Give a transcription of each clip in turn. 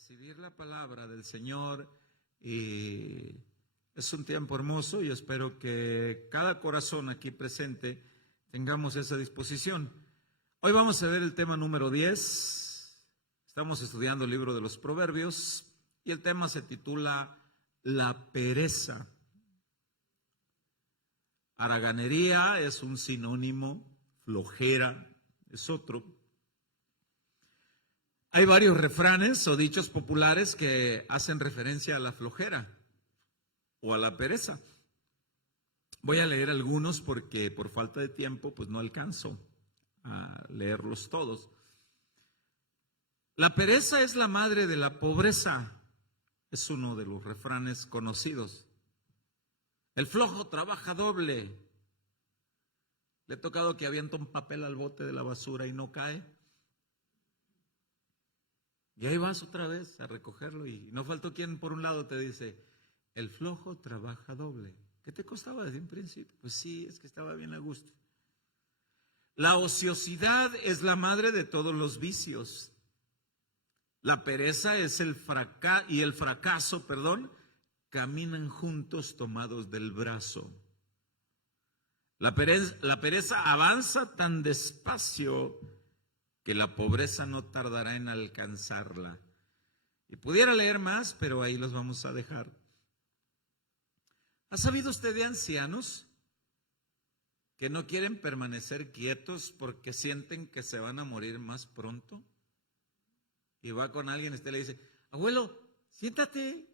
recibir la palabra del Señor y es un tiempo hermoso y espero que cada corazón aquí presente tengamos esa disposición. Hoy vamos a ver el tema número 10. Estamos estudiando el libro de los Proverbios y el tema se titula La pereza. Haraganería es un sinónimo, flojera es otro. Hay varios refranes o dichos populares que hacen referencia a la flojera o a la pereza. Voy a leer algunos porque por falta de tiempo pues no alcanzo a leerlos todos. La pereza es la madre de la pobreza, es uno de los refranes conocidos. El flojo trabaja doble. Le ha tocado que avienta un papel al bote de la basura y no cae. Y ahí vas otra vez a recogerlo y no faltó quien por un lado te dice, el flojo trabaja doble. ¿Qué te costaba desde un principio? Pues sí, es que estaba bien a gusto. La ociosidad es la madre de todos los vicios. La pereza es el fracaso, caminan juntos tomados del brazo. La pereza avanza tan despacio que la pobreza no tardará en alcanzarla. Y pudiera leer más, pero ahí los vamos a dejar. ¿Ha sabido usted de ancianos que no quieren permanecer quietos porque sienten que se van a morir más pronto? Y va con alguien y usted le dice, abuelo, siéntate,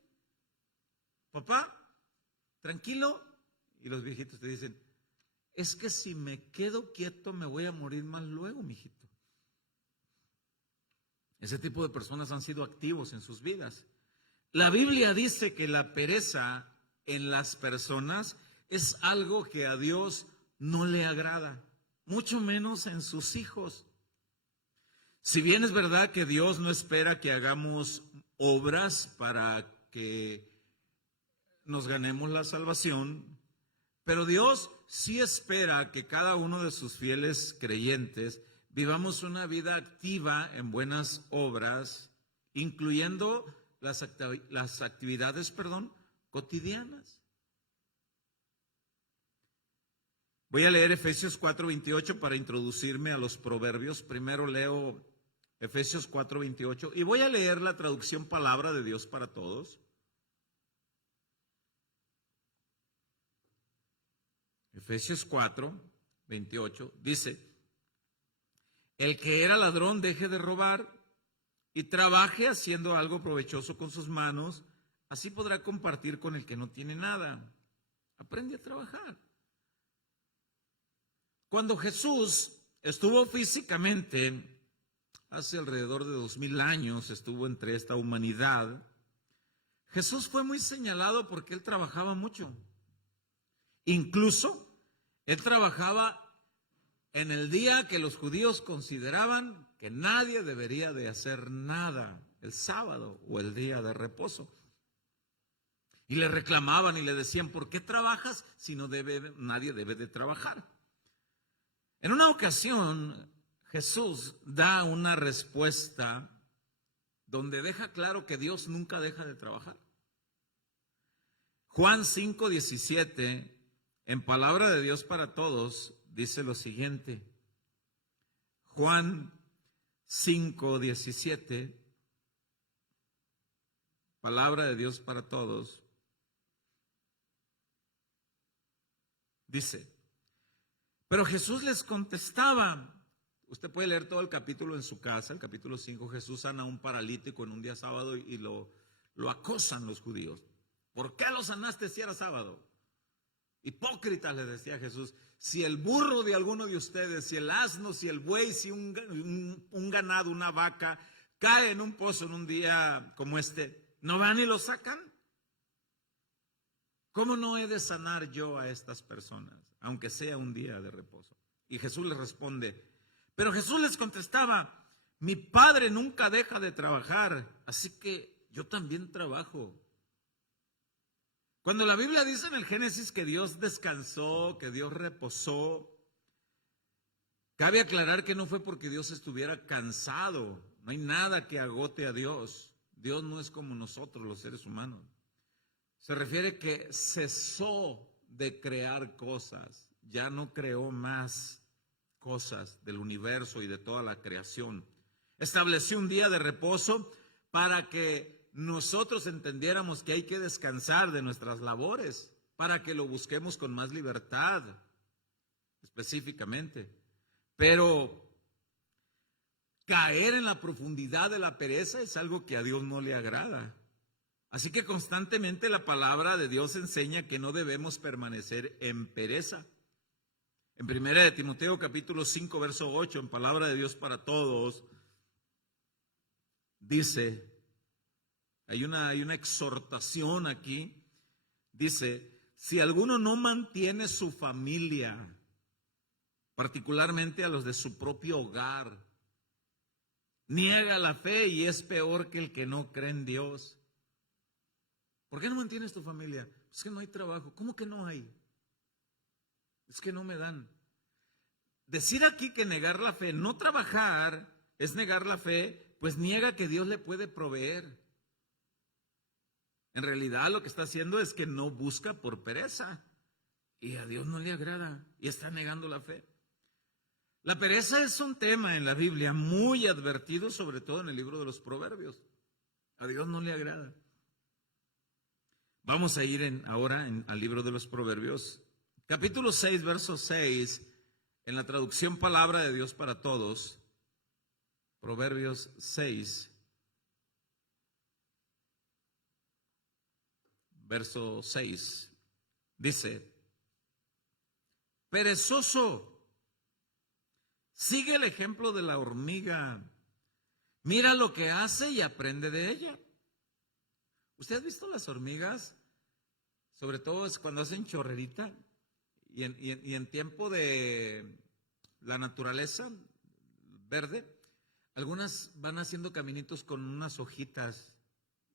papá, tranquilo. Y los viejitos te dicen, es que si me quedo quieto me voy a morir más luego, mijito. Ese tipo de personas han sido activos en sus vidas. La Biblia dice que la pereza en las personas es algo que a Dios no le agrada, mucho menos en sus hijos. Si bien es verdad que Dios no espera que hagamos obras para que nos ganemos la salvación, pero Dios sí espera que cada uno de sus fieles creyentes vivamos una vida activa en buenas obras, incluyendo las actividades cotidianas. Voy a leer Efesios 4:28 para introducirme a los proverbios. Primero leo Efesios 4:28 y voy a leer la traducción Palabra de Dios para Todos. Efesios 4:28 dice, el que era ladrón deje de robar y trabaje haciendo algo provechoso con sus manos, así podrá compartir con el que no tiene nada. Aprende a trabajar. Cuando Jesús estuvo físicamente, hace alrededor de 2000 años, estuvo entre esta humanidad, Jesús fue muy señalado porque él trabajaba mucho. Incluso, él trabajaba en el día que los judíos consideraban que nadie debería de hacer nada, el sábado o el día de reposo. Y le reclamaban y le decían, ¿por qué trabajas si nadie debe de trabajar? En una ocasión, Jesús da una respuesta donde deja claro que Dios nunca deja de trabajar. Juan 5:17, en Palabra de Dios para Todos, dice lo siguiente. Juan 5:17, Palabra de Dios para Todos, dice, pero Jesús les contestaba, usted puede leer todo el capítulo en su casa, el capítulo 5, Jesús sana a un paralítico en un día sábado y lo acosan los judíos. ¿Por qué lo sanaste si era sábado? Hipócritas, le decía Jesús, si el burro de alguno de ustedes, si el asno, si el buey, si un ganado, una vaca, cae en un pozo en un día como este, ¿no van y lo sacan? ¿Cómo no he de sanar yo a estas personas, aunque sea un día de reposo? Y Jesús les responde, pero Jesús les contestaba, mi Padre nunca deja de trabajar, así que yo también trabajo. Cuando la Biblia dice en el Génesis que Dios descansó, que Dios reposó, cabe aclarar que no fue porque Dios estuviera cansado, no hay nada que agote a Dios. Dios no es como nosotros los seres humanos. Se refiere que cesó de crear cosas, ya no creó más cosas del universo y de toda la creación. Estableció un día de reposo para que nosotros entendiéramos que hay que descansar de nuestras labores, para que lo busquemos con más libertad, específicamente. Pero caer en la profundidad de la pereza es algo que a Dios no le agrada. Así que constantemente la palabra de Dios enseña que no debemos permanecer en pereza. En 1 de Timoteo capítulo 5, verso 8, en palabra de Dios para todos, dice, hay una exhortación aquí, dice, si alguno no mantiene su familia, particularmente a los de su propio hogar, niega la fe y es peor que el que no cree en Dios. ¿Por qué no mantienes tu familia? Es que no hay trabajo. ¿Cómo que no hay? Es que no me dan. Decir aquí que negar la fe, no trabajar, es negar la fe, pues niega que Dios le puede proveer. En realidad lo que está haciendo es que no busca por pereza y a Dios no le agrada y está negando la fe. La pereza es un tema en la Biblia muy advertido, sobre todo en el libro de los Proverbios. A Dios no le agrada. Vamos a ir ahora al libro de los Proverbios, capítulo 6, verso 6, en la traducción Palabra de Dios para Todos, Proverbios 6, verso 6, dice, perezoso, sigue el ejemplo de la hormiga, mira lo que hace y aprende de ella. ¿Usted ha visto las hormigas? Sobre todo es cuando hacen chorrerita y en tiempo de la naturaleza verde, algunas van haciendo caminitos con unas hojitas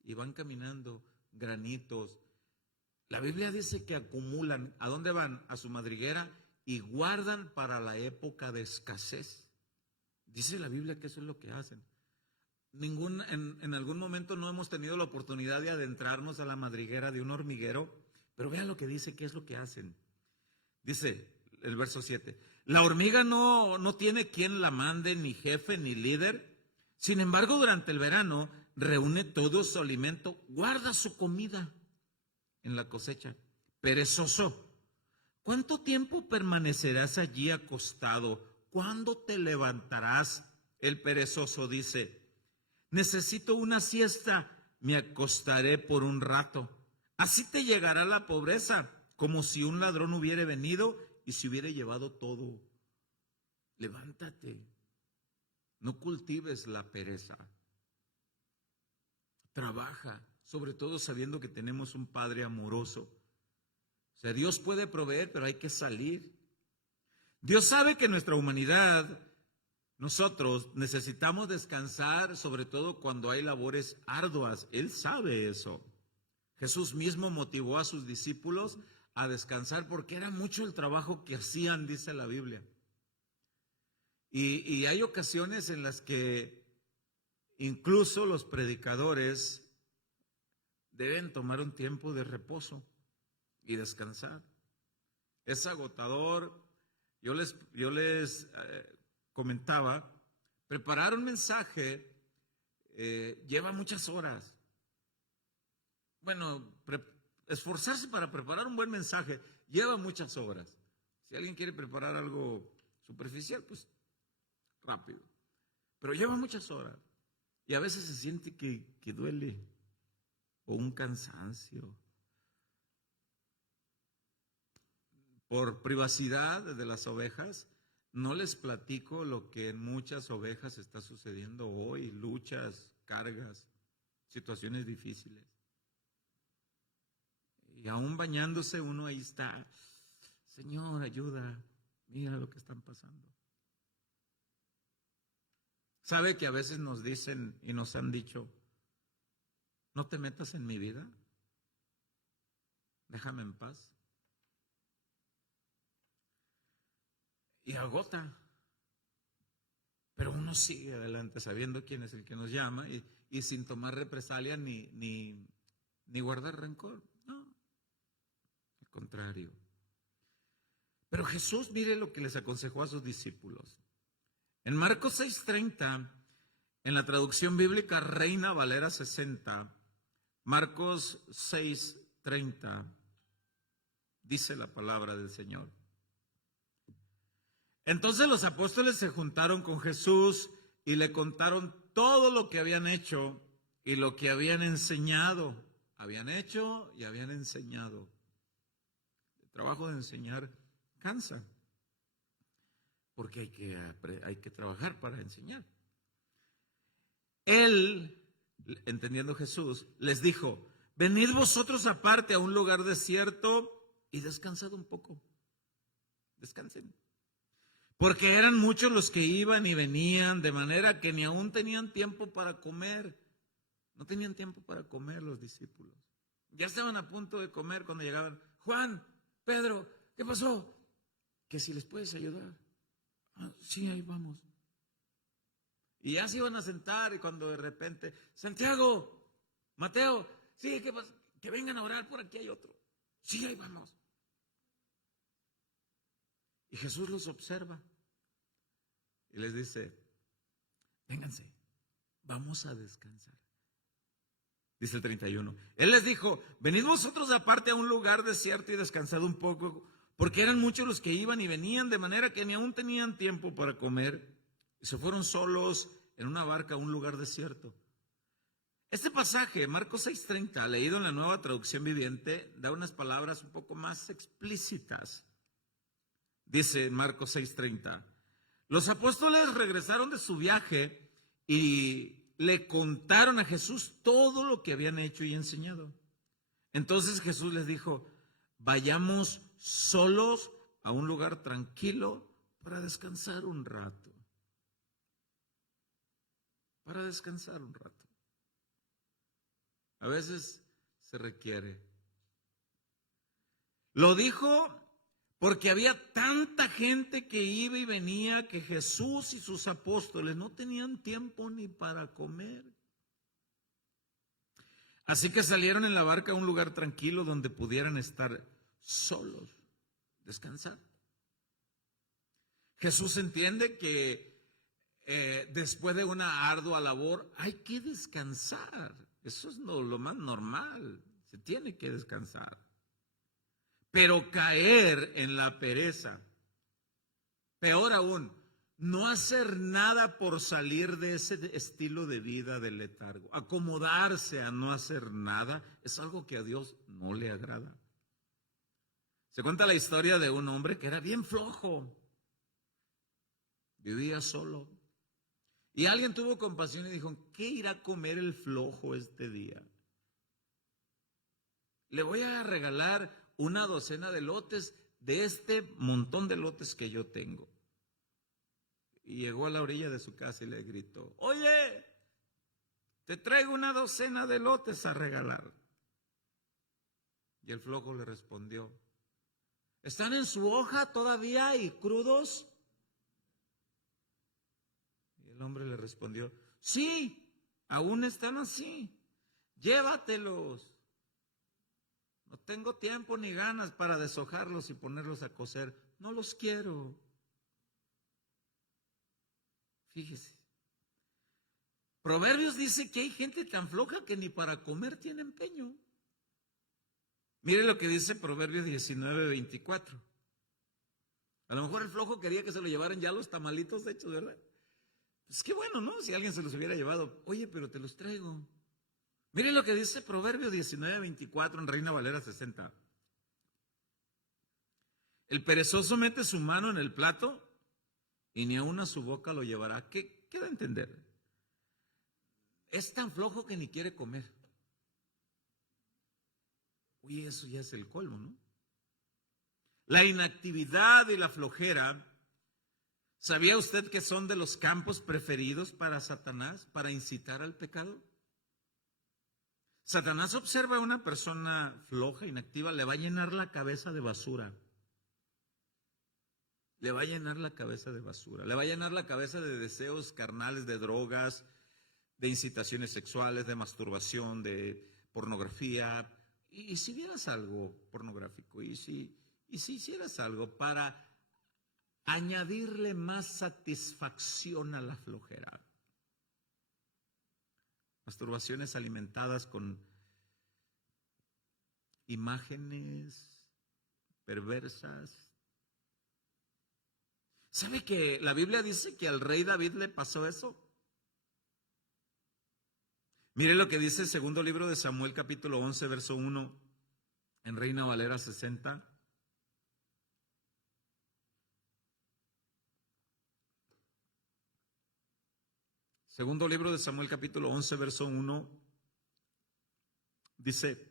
y van caminando, granitos. La Biblia dice que acumulan. ¿A dónde van? A su madriguera y guardan para la época de escasez. Dice la Biblia que eso es lo que hacen. En algún momento no hemos tenido la oportunidad de adentrarnos a la madriguera de un hormiguero, pero vean lo que dice, qué es lo que hacen. Dice el verso 7, la hormiga no tiene quien la mande, ni jefe, ni líder. Sin embargo, durante el verano reúne todo su alimento, guarda su comida en la cosecha. Perezoso, ¿cuánto tiempo permanecerás allí acostado? ¿Cuándo te levantarás? El perezoso dice, necesito una siesta, me acostaré por un rato. Así te llegará la pobreza, como si un ladrón hubiera venido y se hubiera llevado todo. Levántate, no cultives la pereza. Trabaja, sobre todo sabiendo que tenemos un Padre amoroso. O sea, Dios puede proveer, pero hay que salir. Dios sabe que nuestra humanidad, nosotros necesitamos descansar, sobre todo cuando hay labores arduas. Él sabe eso. Jesús mismo motivó a sus discípulos a descansar porque era mucho el trabajo que hacían, dice la Biblia. Y hay ocasiones en las que incluso los predicadores deben tomar un tiempo de reposo y descansar. Es agotador. Yo les comentaba, preparar un mensaje lleva muchas horas. Bueno, esforzarse para preparar un buen mensaje lleva muchas horas. Si alguien quiere preparar algo superficial, pues rápido. Pero lleva muchas horas. Y a veces se siente que duele o un cansancio. Por privacidad de las ovejas, no les platico lo que en muchas ovejas está sucediendo hoy, luchas, cargas, situaciones difíciles. Y aún bañándose uno ahí está, Señor, ayuda, mira lo que están pasando. ¿Sabe que a veces nos dicen y nos han dicho, no te metas en mi vida, déjame en paz? Y agota, pero uno uno sigue adelante sabiendo quién es el que nos llama y sin tomar represalia ni guardar rencor. No, al contrario. Pero Jesús, mire lo que les aconsejó a sus discípulos. En Marcos 6:30, en la traducción bíblica Reina Valera 60, Marcos 6:30, dice la palabra del Señor. Entonces los apóstoles se juntaron con Jesús y le contaron todo lo que habían hecho y lo que habían enseñado. Habían hecho y habían enseñado. El trabajo de enseñar cansa, porque hay que trabajar para enseñar. Él, entendiendo Jesús, les dijo: venid vosotros aparte a un lugar desierto y descansad un poco. Descansen. Porque eran muchos los que iban y venían, de manera que ni aún tenían tiempo para comer. No tenían tiempo para comer los discípulos. Ya estaban a punto de comer cuando llegaban. Juan, Pedro, ¿qué pasó? Que si les puedes ayudar. Sí, ahí vamos. Y ya se iban a sentar y cuando de repente, Santiago, Mateo, sí, ¿qué pasa? Que vengan a orar, por aquí hay otro. Sí, ahí vamos. Y Jesús los observa y les dice: vénganse, vamos a descansar. Dice el 31. Él les dijo: venid vosotros aparte a un lugar desierto y descansad un poco, porque eran muchos los que iban y venían, de manera que ni aún tenían tiempo para comer. Y se fueron solos en una barca a un lugar desierto. Este pasaje, Marcos 6:30, leído en la Nueva Traducción Viviente, da unas palabras un poco más explícitas. Dice Marcos 6:30, los apóstoles regresaron de su viaje y le contaron a Jesús todo lo que habían hecho y enseñado. Entonces Jesús les dijo: vayamos solos a un lugar tranquilo para descansar un rato. Para descansar un rato. A veces se requiere. Lo dijo porque había tanta gente que iba y venía que Jesús y sus apóstoles no tenían tiempo ni para comer. Así que salieron en la barca a un lugar tranquilo donde pudieran estar solos, descansar. Jesús entiende que después de una ardua labor hay que descansar. Eso es lo más normal, se tiene que descansar. Pero caer en la pereza, peor aún, no hacer nada por salir de ese estilo de vida del letargo, acomodarse a no hacer nada, es algo que a Dios no le agrada. Se cuenta la historia de un hombre que era bien flojo, vivía solo, y alguien tuvo compasión y dijo: ¿qué irá a comer el flojo este día? Le voy a regalar una docena de lotes de este montón de lotes que yo tengo. Y llegó a la orilla de su casa y le gritó: oye, te traigo una docena de lotes a regalar. Y el flojo le respondió: ¿están en su hoja todavía y crudos? Y el hombre le respondió: sí, aún están así, llévatelos. No tengo tiempo ni ganas para deshojarlos y ponerlos a cocer. No los quiero. Fíjese. Proverbios dice que hay gente tan floja que ni para comer tiene empeño. Mire lo que dice Proverbios 19:24. A lo mejor el flojo quería que se lo llevaran ya los tamalitos hechos, ¿verdad? Pues qué bueno, ¿no? Si alguien se los hubiera llevado. Oye, pero te los traigo. Miren lo que dice Proverbios 19:24 en Reina Valera 60. El perezoso mete su mano en el plato y ni aún a su boca lo llevará. ¿Qué da a entender? Es tan flojo que ni quiere comer. Oye, eso ya es el colmo, ¿no? La inactividad y la flojera, ¿sabía usted que son de los campos preferidos para Satanás, para incitar al pecado? Satanás observa a una persona floja, inactiva, le va a llenar la cabeza de basura. le va a llenar la cabeza de basura, le va a llenar la cabeza de deseos carnales, de drogas, de incitaciones sexuales, de masturbación, de pornografía. Y si vieras algo pornográfico, y si hicieras algo para añadirle más satisfacción a la flojera, masturbaciones alimentadas con imágenes perversas. ¿Sabe que la Biblia dice que al rey David le pasó eso? Mire lo que dice el segundo libro de Samuel, capítulo 11, verso 1, en Reina Valera 60. Segundo libro de Samuel, capítulo 11, verso 1, dice: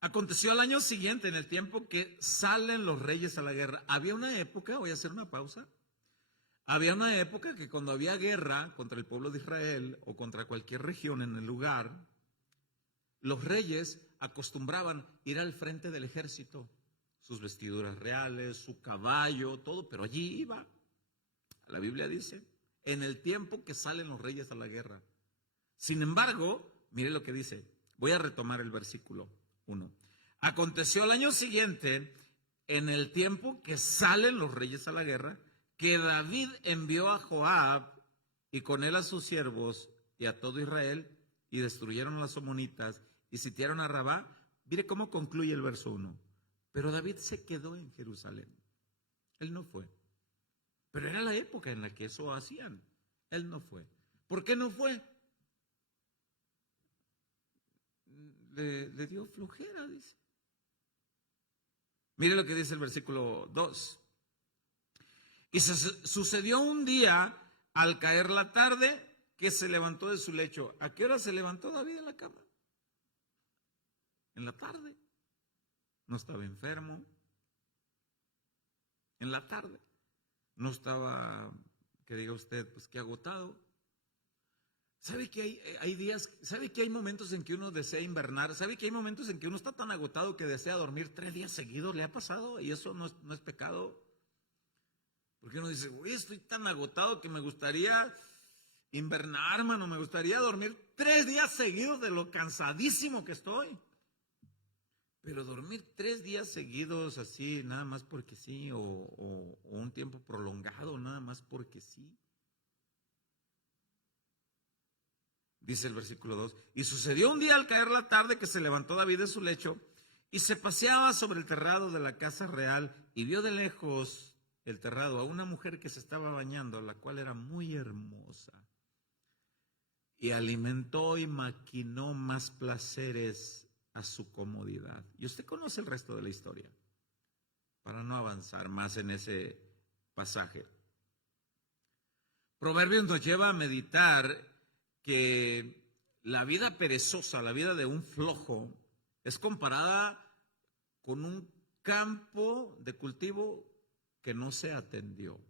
aconteció al año siguiente, en el tiempo que salen los reyes a la guerra. Había una época, voy a hacer una pausa, había una época que cuando había guerra contra el pueblo de Israel o contra cualquier región en el lugar, los reyes acostumbraban ir al frente del ejército, sus vestiduras reales, su caballo, todo, pero allí iba. La Biblia dice, en el tiempo que salen los reyes a la guerra. Sin embargo, mire lo que dice, voy a retomar el versículo 1. Aconteció al año siguiente, en el tiempo que salen los reyes a la guerra, que David envió a Joab y con él a sus siervos y a todo Israel, y destruyeron a las amonitas y sitiaron a Rabá. Mire cómo concluye el verso 1. Pero David se quedó en Jerusalén. Él no fue. Pero era la época en la que eso hacían. Él no fue. ¿Por qué no fue? Le dio flojera, dice. Mire lo que dice el versículo 2. Y sucedió un día, al caer la tarde, que se levantó de su lecho. ¿A qué hora se levantó David de la cama? En la tarde. No estaba enfermo. En la tarde. No estaba, que diga usted, pues que agotado. ¿Sabe que hay días, sabe que hay momentos en que uno desea invernar? ¿Sabe que hay momentos en que uno está tan agotado que desea dormir 3 días seguidos? ¿Le ha pasado? Y eso no es pecado. Porque uno dice, uy, estoy tan agotado que me gustaría invernar, hermano, me gustaría dormir 3 días seguidos de lo cansadísimo que estoy. Pero dormir 3 días seguidos así, nada más porque sí, o un tiempo prolongado, nada más porque sí. Dice el versículo 2, y sucedió un día al caer la tarde que se levantó David de su lecho y se paseaba sobre el terrado de la casa real y vio de lejos el terrado a una mujer que se estaba bañando, la cual era muy hermosa, y alimentó y maquinó más placeres a su comodidad. Y usted conoce el resto de la historia, para no avanzar más en ese pasaje. Proverbios nos lleva a meditar que la vida perezosa, la vida de un flojo, es comparada con un campo de cultivo que no se atendió,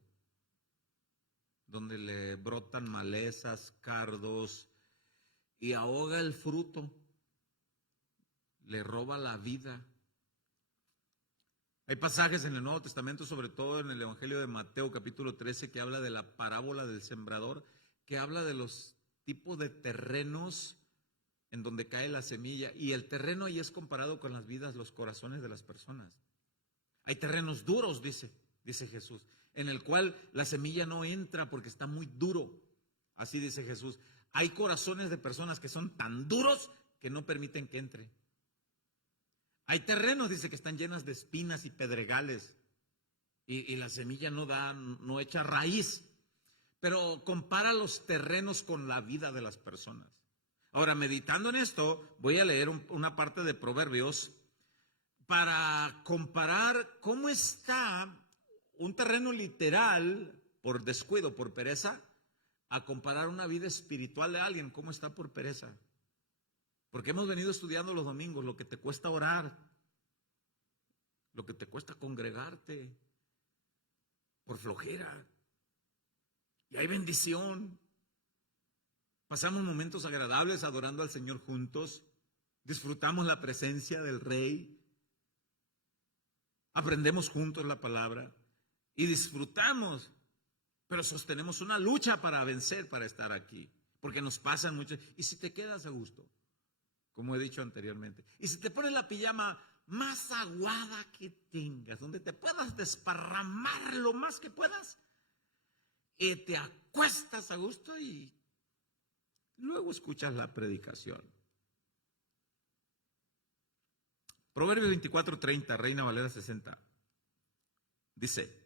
donde le brotan malezas, cardos, y ahoga el fruto, le roba la vida. Hay pasajes en el Nuevo Testamento, sobre todo en el Evangelio de Mateo, capítulo 13, que habla de la parábola del sembrador, que habla de los tipos de terrenos en donde cae la semilla, y el terreno ahí es comparado con las vidas, los corazones de las personas. Hay terrenos duros, dice Jesús, en el cual la semilla no entra porque está muy duro. Así dice Jesús. Hay corazones de personas que son tan duros que no permiten que entre. Hay terrenos, dice, que están llenas de espinas y pedregales, y la semilla no echa raíz. Pero compara los terrenos con la vida de las personas. Ahora, meditando en esto, voy a leer una parte de Proverbios para comparar cómo está un terreno literal por descuido, por pereza, a comparar una vida espiritual de alguien, cómo está por pereza. Porque hemos venido estudiando los domingos lo que te cuesta orar, lo que te cuesta congregarte por flojera. Y hay bendición. Pasamos momentos agradables adorando al Señor juntos. Disfrutamos la presencia del Rey. Aprendemos juntos la palabra. y disfrutamos, pero sostenemos una lucha para vencer, para estar aquí, porque nos pasan muchas. Y si te quedas a gusto, como he dicho anteriormente, y si te pones la pijama más aguada que tengas, donde te puedas desparramar lo más que puedas, y te acuestas a gusto y luego escuchas la predicación. Proverbios 24:30, Reina Valera 60, dice,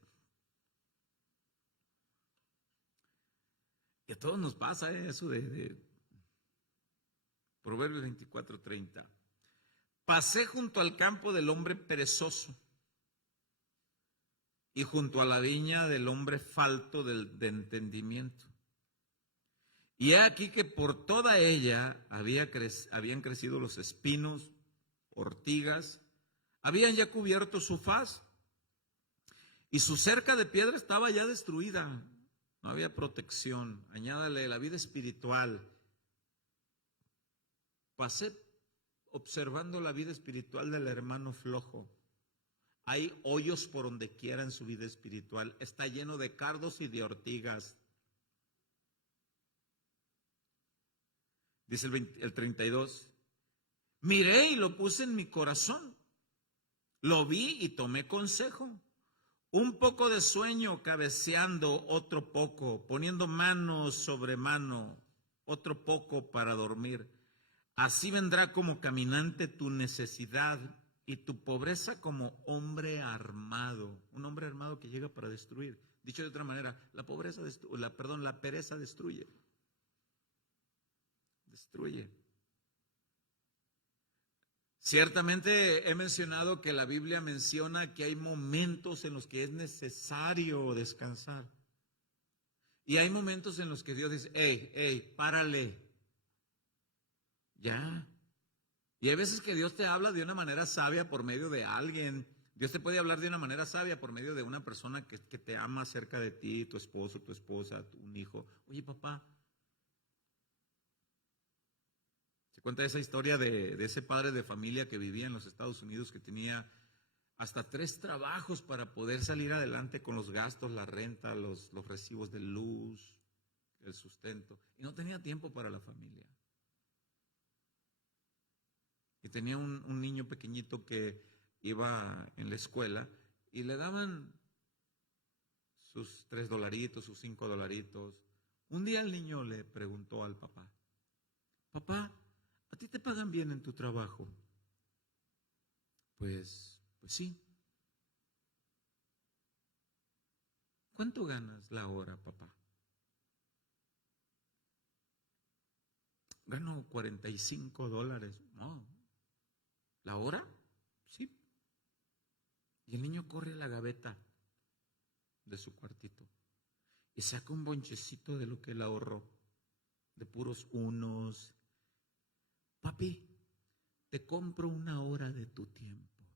que a todos nos pasa eso de Proverbios 24:30. Pasé junto al campo del hombre perezoso y junto a la viña del hombre falto de entendimiento. Y he aquí que por toda ella habían crecido los espinos, ortigas, habían ya cubierto su faz, y su cerca de piedra estaba ya destruida. No había protección. Añádale la vida espiritual. Pasé observando la vida espiritual del hermano flojo. Hay hoyos por donde quiera en su vida espiritual. Está lleno de cardos y de ortigas. Dice el 32. Miré y lo puse en mi corazón. Lo vi y tomé consejo. Un poco de sueño cabeceando, otro poco, poniendo mano sobre mano, otro poco para dormir. Así vendrá como caminante tu necesidad y tu pobreza como hombre armado. Un hombre armado que llega para destruir. Dicho de otra manera, la pereza destruye. Destruye. Ciertamente he mencionado que la Biblia menciona que hay momentos en los que es necesario descansar. Y hay momentos en los que Dios dice, hey, párale. Ya. Y hay veces que Dios te habla de una manera sabia por medio de alguien. Dios te puede hablar de una manera sabia por medio de una persona que te ama cerca de ti, tu esposo, tu esposa, un hijo. Oye, papá. Se cuenta esa historia de ese padre de familia que vivía en los Estados Unidos, que tenía hasta 3 trabajos para poder salir adelante con los gastos, la renta, los recibos de luz, el sustento. Y no tenía tiempo para la familia. Y tenía un niño pequeñito que iba en la escuela y le daban sus $3, sus $5. Un día el niño le preguntó al papá, papá, ¿a ti te pagan bien en tu trabajo? Pues sí. ¿Cuánto ganas la hora, papá? Gano $45. No. ¿La hora? Sí. Y el niño corre a la gaveta de su cuartito y saca un bonchecito de lo que él ahorró, de puros unos. Papi, te compro 1 hora de tu tiempo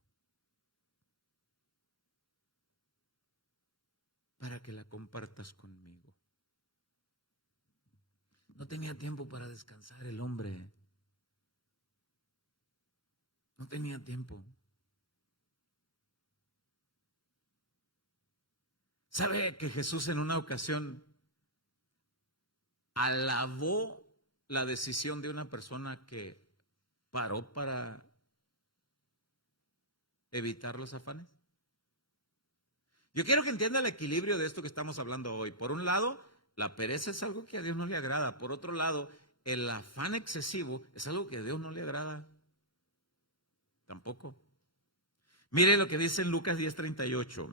para que la compartas conmigo. No tenía tiempo para descansar el hombre. No tenía tiempo. ¿Sabe que Jesús en una ocasión alabó la decisión de una persona que paró para evitar los afanes? Yo quiero que entienda el equilibrio de esto que estamos hablando hoy. Por un lado, la pereza es algo que a Dios no le agrada. Por otro lado, el afán excesivo es algo que a Dios no le agrada. Tampoco. Mire lo que dice en Lucas 10:38.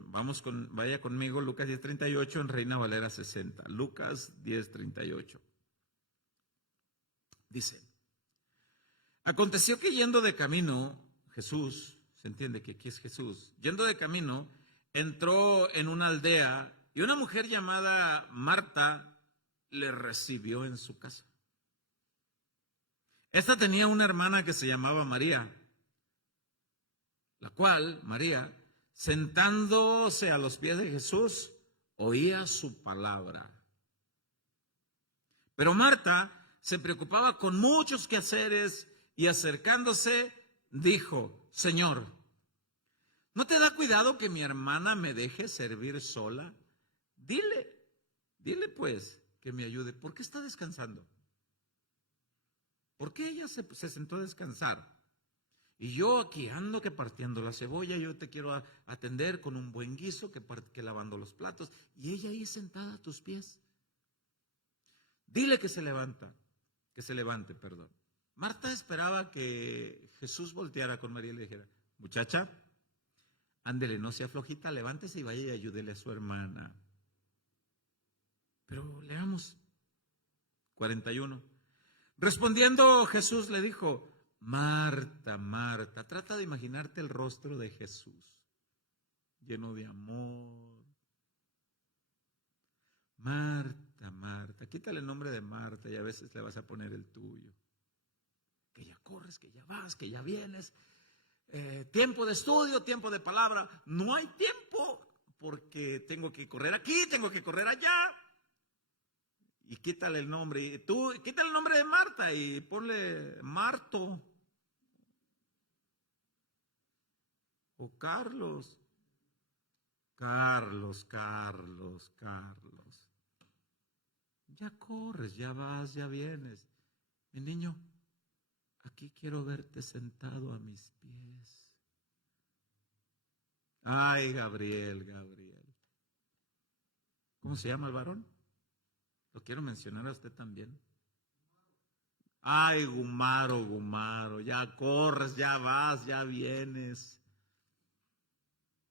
Vaya conmigo, Lucas 10:38 en Reina Valera 60. Lucas 10:38. Dice, aconteció que yendo de camino, Jesús, se entiende que aquí es Jesús, yendo de camino, entró en una aldea y una mujer llamada Marta le recibió en su casa. Esta tenía una hermana que se llamaba María, la cual, María, sentándose a los pies de Jesús, oía su palabra. Pero Marta se preocupaba con muchos quehaceres y acercándose dijo, Señor, ¿No te da cuidado que mi hermana me deje servir sola? Dile pues que me ayude. ¿Por qué está descansando? ¿Por qué ella se sentó a descansar? Y yo aquí ando que partiendo la cebolla, yo te quiero atender con un buen guiso, que lavando los platos, y ella ahí sentada a tus pies. Dile que se levante, perdón. Marta esperaba que Jesús volteara con María y le dijera, muchacha, ándele, no sea flojita, levántese y vaya y ayúdele a su hermana. Pero leamos 41. Respondiendo Jesús le dijo, Marta, Marta, trata de imaginarte el rostro de Jesús, lleno de amor. Marta, Marta, quítale el nombre de Marta y a veces le vas a poner el tuyo. Que ya corres, que ya vas, que ya vienes. Tiempo de estudio, tiempo de palabra. No hay tiempo porque tengo que correr aquí, tengo que correr allá. Y quítale el nombre. Y tú, quítale el nombre de Marta y ponle Marto. O Carlos. Carlos. Ya corres, ya vas, ya vienes. Mi niño, aquí quiero verte sentado a mis pies. Ay, Gabriel. ¿Cómo se llama el varón? Lo quiero mencionar a usted también. Ay, Gumaro, ya corres, ya vas, ya vienes.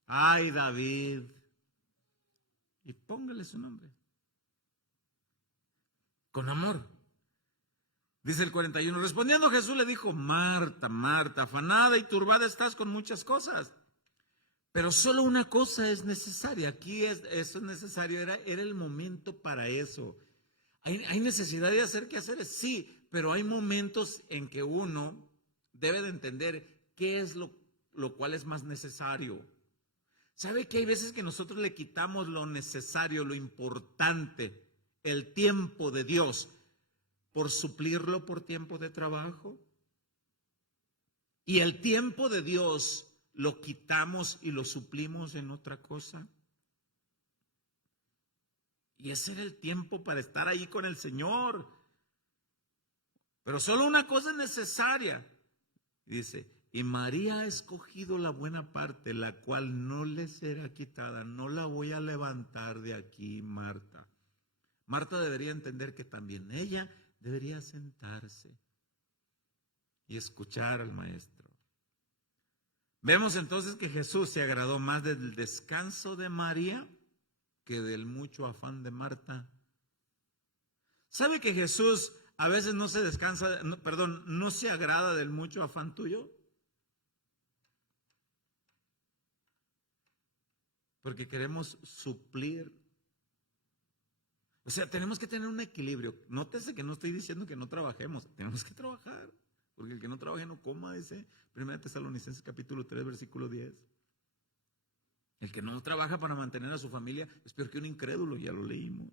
Ay, David. Y póngale su nombre. Con amor. Dice el 41, respondiendo Jesús le dijo, Marta, Marta, afanada y turbada estás con muchas cosas, pero solo una cosa es necesaria. Aquí eso es necesario, era el momento para eso. ¿Hay necesidad de hacer quehaceres? Sí, pero hay momentos en que uno debe de entender qué es lo cual es más necesario. ¿Sabe que hay veces que nosotros le quitamos lo necesario, lo importante, el tiempo de Dios, por suplirlo por tiempo de trabajo? Y el tiempo de Dios lo quitamos y lo suplimos en otra cosa. Y ese era el tiempo para estar ahí con el Señor. Pero solo una cosa es necesaria. Dice, y María ha escogido la buena parte, la cual no le será quitada. No la voy a levantar de aquí, Marta. Marta debería entender que también ella debería sentarse y escuchar al Maestro. Vemos entonces que Jesús se agradó más del descanso de María que del mucho afán de Marta. ¿Sabe que Jesús a veces no se agrada del mucho afán tuyo? Porque queremos suplir. O sea, tenemos que tener un equilibrio. Nótese que no estoy diciendo que no trabajemos, tenemos que trabajar. Porque el que no trabaje no coma, dice 1 Tesalonicenses capítulo 3, versículo 10. El que no trabaja para mantener a su familia es peor que un incrédulo, ya lo leímos.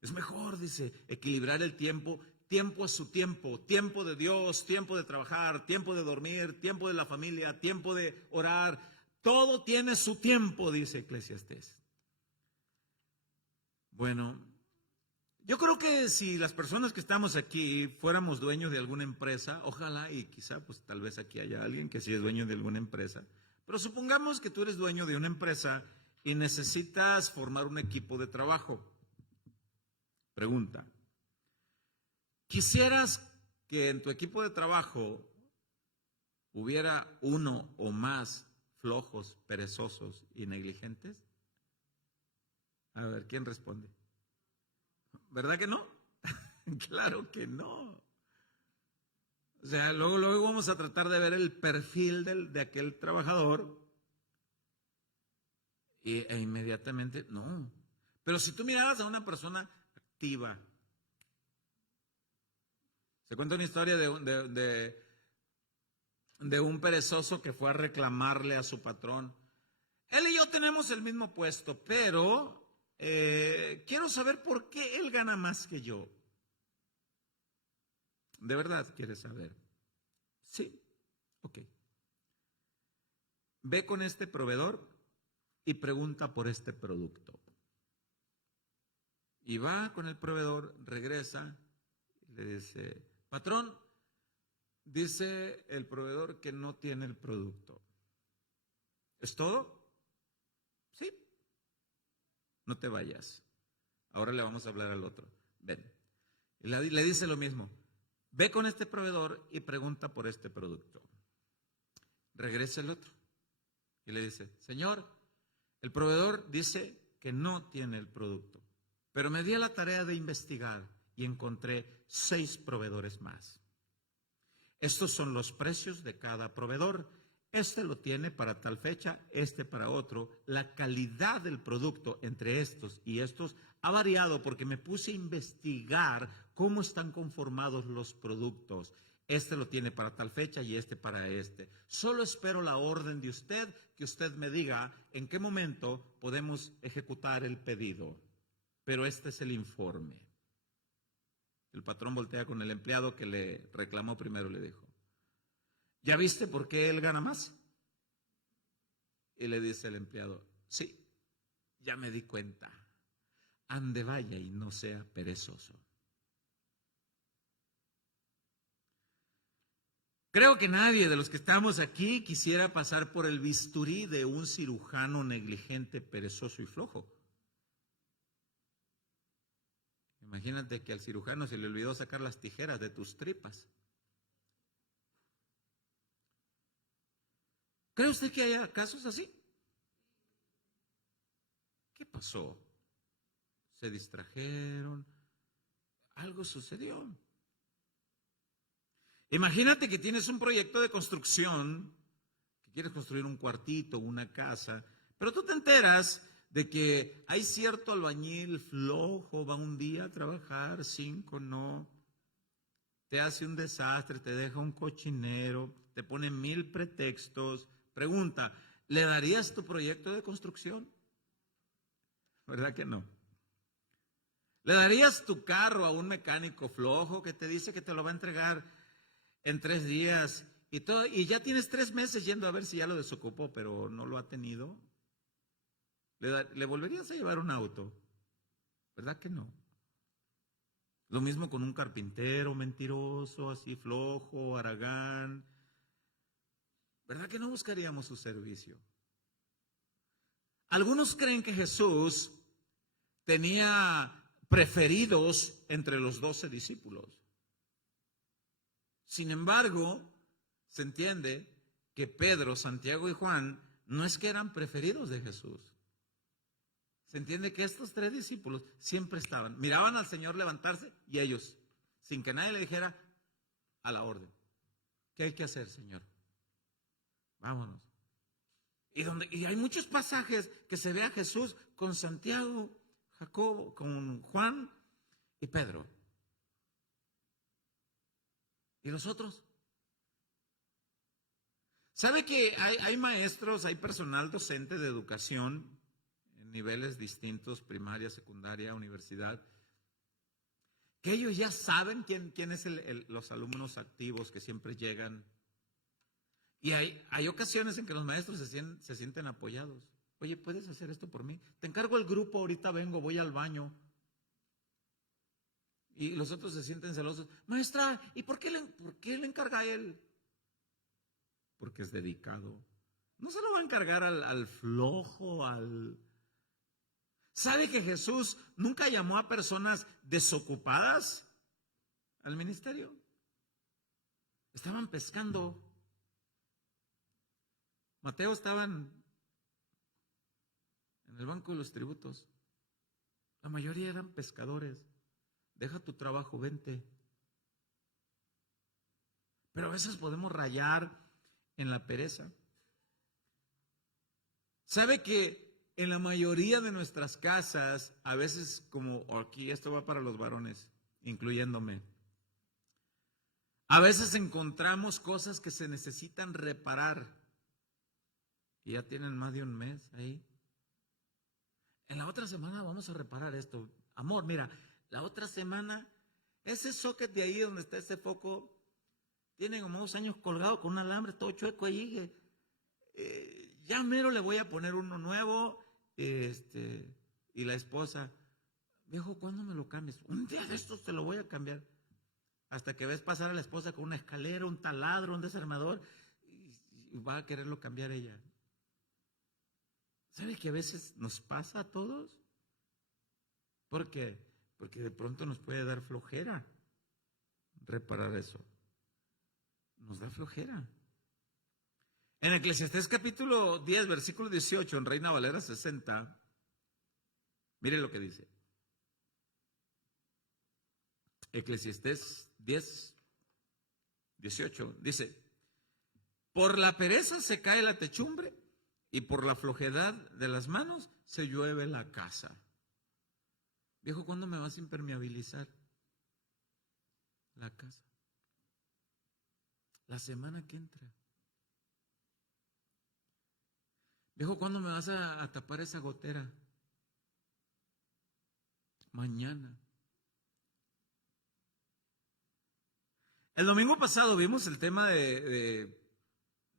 Es mejor, dice, equilibrar el tiempo. Tiempo es su tiempo, tiempo de Dios, tiempo de trabajar, tiempo de dormir, tiempo de la familia, tiempo de orar. Todo tiene su tiempo, dice Eclesiastés. Bueno, yo creo que si las personas que estamos aquí fuéramos dueños de alguna empresa, ojalá y quizá pues tal vez aquí haya alguien que sí es dueño de alguna empresa, pero supongamos que tú eres dueño de una empresa y necesitas formar un equipo de trabajo. Pregunta, ¿quisieras que en tu equipo de trabajo hubiera uno o más flojos, perezosos y negligentes? A ver, ¿quién responde? ¿Verdad que no? Claro que no. O sea, luego vamos a tratar de ver el perfil de aquel trabajador e inmediatamente, no. Pero si tú miraras a una persona activa, se cuenta una historia de un perezoso que fue a reclamarle a su patrón. Él y yo tenemos el mismo puesto, pero quiero saber por qué él gana más que yo. ¿De verdad quieres saber? Sí, ok. ve con este proveedor y pregunta por este producto. Y va con el proveedor, regresa, y le dice, patrón, dice el proveedor que no tiene el producto. ¿Es todo? Sí. No te vayas. Ahora le vamos a hablar al otro. Ven. Y le dice lo mismo. Ve con este proveedor y pregunta por este producto. Regresa el otro. Y le dice, señor, el proveedor dice que no tiene el producto. Pero me di a la tarea de investigar y encontré 6 proveedores más. Estos son los precios de cada proveedor. Este lo tiene para tal fecha, este para otro. La calidad del producto entre estos y estos ha variado porque me puse a investigar cómo están conformados los productos. Este lo tiene para tal fecha y este para este. Solo espero la orden de usted, que usted me diga en qué momento podemos ejecutar el pedido. Pero este es el informe. El patrón voltea con el empleado que le reclamó primero y le dijo, ¿ya viste por qué él gana más? Y le dice el empleado, sí, ya me di cuenta. Ande vaya y no sea perezoso. Creo que nadie de los que estamos aquí quisiera pasar por el bisturí de un cirujano negligente, perezoso y flojo. Imagínate que al cirujano se le olvidó sacar las tijeras de tus tripas. ¿Cree usted que haya casos así? ¿Qué pasó? ¿Se distrajeron? Algo sucedió. Imagínate que tienes un proyecto de construcción, que quieres construir un cuartito, una casa, pero tú te enteras de que hay cierto albañil flojo, va un día a trabajar, 5 no, te hace un desastre, te deja un cochinero, te pone 1000 pretextos. Pregunta, ¿le darías tu proyecto de construcción? ¿Verdad que no? ¿Le darías tu carro a un mecánico flojo que te dice que te lo va a entregar en 3 días y todo, y ya tienes 3 meses yendo a ver si ya lo desocupó, pero no lo ha tenido? ¿Le volverías a llevar un auto? ¿Verdad que no? Lo mismo con un carpintero mentiroso, así flojo, haragán. ¿Verdad que no buscaríamos su servicio? Algunos creen que Jesús tenía preferidos entre los 12 discípulos. Sin embargo, se entiende que Pedro, Santiago y Juan no es que eran preferidos de Jesús. Se entiende que estos 3 discípulos siempre estaban, miraban al Señor levantarse y ellos, sin que nadie le dijera, a la orden. ¿Qué hay que hacer, Señor? Vámonos. Y hay muchos pasajes que se ve a Jesús con Santiago, Jacobo, con Juan y Pedro. ¿Y los otros? ¿Sabe que hay maestros, hay personal docente de educación en niveles distintos, primaria, secundaria, universidad, que ellos ya saben quién es los alumnos activos que siempre llegan? Y hay ocasiones en que los maestros se sienten apoyados. Oye, ¿puedes hacer esto por mí? Te encargo el grupo, ahorita vengo, voy al baño. Y los otros se sienten celosos. Maestra, ¿y por qué le encarga a él? Porque es dedicado. No se lo va a encargar al flojo, ¿Sabe que Jesús nunca llamó a personas desocupadas al ministerio? Estaban pescando. Mateo estaban en el banco de los tributos. La mayoría eran pescadores. Deja tu trabajo, vente. Pero a veces podemos rayar en la pereza. ¿Sabe que en la mayoría de nuestras casas, a veces, como aquí, esto va para los varones, incluyéndome, a veces encontramos cosas que se necesitan reparar y ya tienen más de un mes ahí? En la otra semana vamos a reparar esto. Amor, mira, la otra semana, ese socket de ahí donde está ese foco, tiene como 2 años colgado con un alambre todo chueco ahí. ya mero le voy a poner uno nuevo, y la esposa, viejo, ¿cuándo me lo cambias? Un día de estos te lo voy a cambiar. Hasta que ves pasar a la esposa con una escalera, un taladro, un desarmador, y va a quererlo cambiar ella. ¿Sabe que a veces nos pasa a todos? ¿Por qué? Porque de pronto nos puede dar flojera reparar eso. Nos da flojera. En Eclesiastés capítulo 10, versículo 18, en Reina Valera 60, mire lo que dice. Eclesiastés 10, 18, dice, por la pereza se cae la techumbre y por la flojedad de las manos se llueve la casa. Viejo, ¿cuándo me vas a impermeabilizar la casa? La semana que entra. Viejo, ¿cuándo me vas a tapar esa gotera? Mañana. El domingo pasado vimos el tema de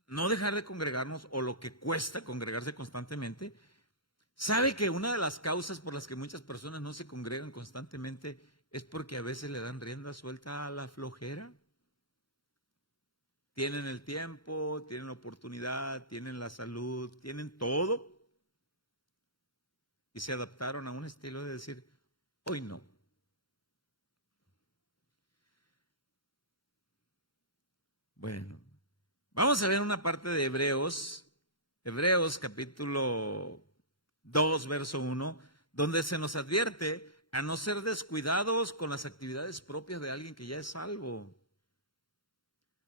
no dejar de congregarnos o lo que cuesta congregarse constantemente. ¿Sabe que una de las causas por las que muchas personas no se congregan constantemente es porque a veces le dan rienda suelta a la flojera? Tienen el tiempo, tienen la oportunidad, tienen la salud, tienen todo y se adaptaron a un estilo de decir, hoy no. Bueno, vamos a ver una parte de Hebreos capítulo 2, verso 1, donde se nos advierte a no ser descuidados con las actividades propias de alguien que ya es salvo.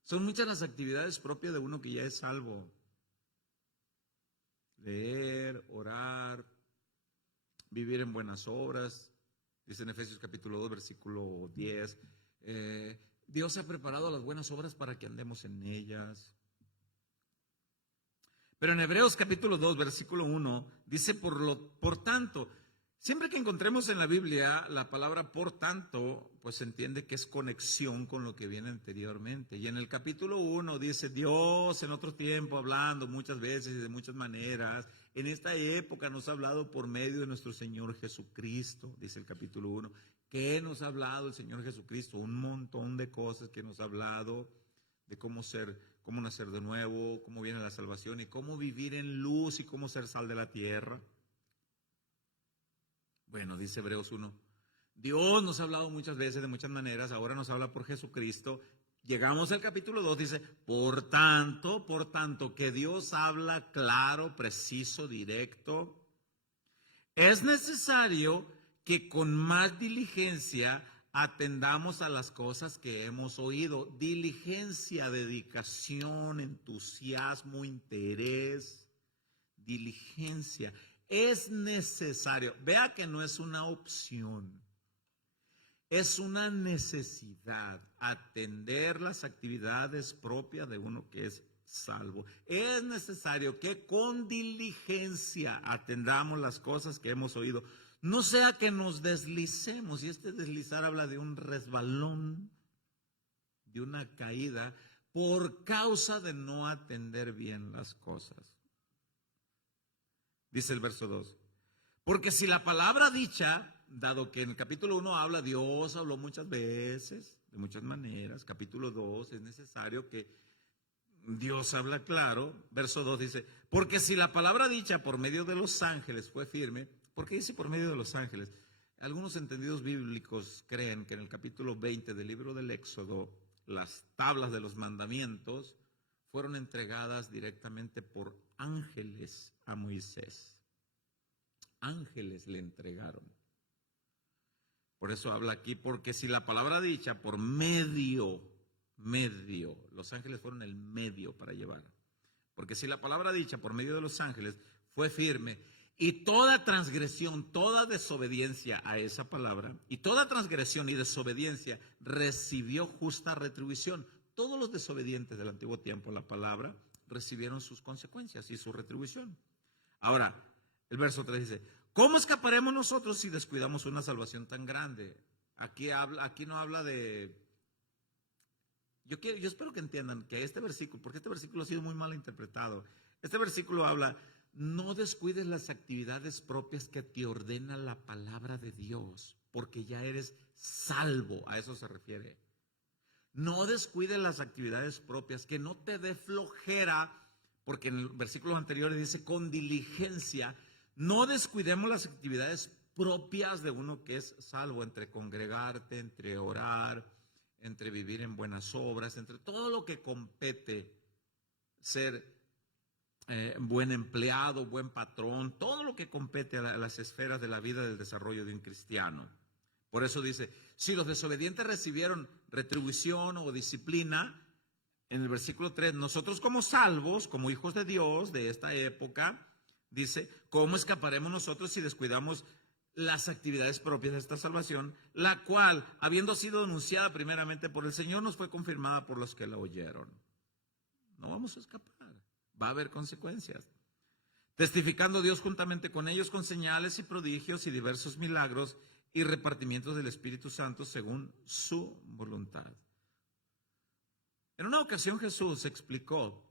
Son muchas las actividades propias de uno que ya es salvo. Leer, orar, vivir en buenas obras. Dice en Efesios capítulo 2, versículo 10. Dios ha preparado las buenas obras para que andemos en ellas. Pero en Hebreos capítulo 2, versículo 1, dice por tanto, siempre que encontremos en la Biblia la palabra por tanto, pues se entiende que es conexión con lo que viene anteriormente. Y en el capítulo 1 dice, Dios en otro tiempo hablando muchas veces y de muchas maneras, en esta época nos ha hablado por medio de nuestro Señor Jesucristo, dice el capítulo 1. ¿Qué nos ha hablado el Señor Jesucristo? Un montón de cosas que nos ha hablado de cómo nacer de nuevo, cómo viene la salvación y cómo vivir en luz y cómo ser sal de la tierra. Bueno, dice Hebreos 1, Dios nos ha hablado muchas veces de muchas maneras, ahora nos habla por Jesucristo. Llegamos al capítulo 2, dice, por tanto, que Dios habla claro, preciso, directo. Es necesario que con más diligencia atendamos a las cosas que hemos oído. Diligencia, dedicación, entusiasmo, interés, diligencia. Es necesario. Vea que no es una opción. Es una necesidad atender las actividades propias de uno que es salvo. Es necesario que con diligencia atendamos las cosas que hemos oído. No sea que nos deslicemos, y este deslizar habla de un resbalón, de una caída, por causa de no atender bien las cosas. Dice el verso 2, porque si la palabra dicha, dado que en el capítulo 1 habla, Dios habló muchas veces, de muchas maneras, capítulo 2 es necesario que Dios habla claro, verso 2 dice, porque si la palabra dicha por medio de los ángeles fue firme. ¿Por qué dice por medio de los ángeles? Algunos entendidos bíblicos creen que en el capítulo 20 del libro del Éxodo, las tablas de los mandamientos fueron entregadas directamente por ángeles a Moisés. Ángeles le entregaron. Por eso habla aquí, porque si la palabra dicha por medio, los ángeles fueron el medio para llevar. Porque si la palabra dicha por medio de los ángeles fue firme, y toda transgresión, toda desobediencia a esa palabra, y toda transgresión y desobediencia recibió justa retribución. Todos los desobedientes del antiguo tiempo a la palabra recibieron sus consecuencias y su retribución. Ahora, el verso 3 dice, ¿cómo escaparemos nosotros si descuidamos una salvación tan grande? Aquí no habla de... Yo espero que entiendan que este versículo, porque este versículo ha sido muy mal interpretado, Este versículo habla, no descuides las actividades propias que te ordena la palabra de Dios, porque ya eres salvo, a eso se refiere. No descuides las actividades propias, que no te dé flojera, porque en el versículo anterior dice con diligencia. No descuidemos las actividades propias de uno que es salvo, entre congregarte, entre orar, entre vivir en buenas obras, entre todo lo que compete ser buen empleado, buen patrón, todo lo que compete a las esferas de la vida del desarrollo de un cristiano. Por eso dice, si los desobedientes recibieron retribución o disciplina, en el versículo 3, nosotros como salvos, como hijos de Dios de esta época, dice, ¿cómo escaparemos nosotros si descuidamos las actividades propias de esta salvación, la cual, habiendo sido anunciada primeramente por el Señor, nos fue confirmada por los que la oyeron? No vamos a escapar, va a haber consecuencias. Testificando Dios juntamente con ellos con señales y prodigios y diversos milagros y repartimientos del Espíritu Santo según su voluntad. En una ocasión Jesús explicó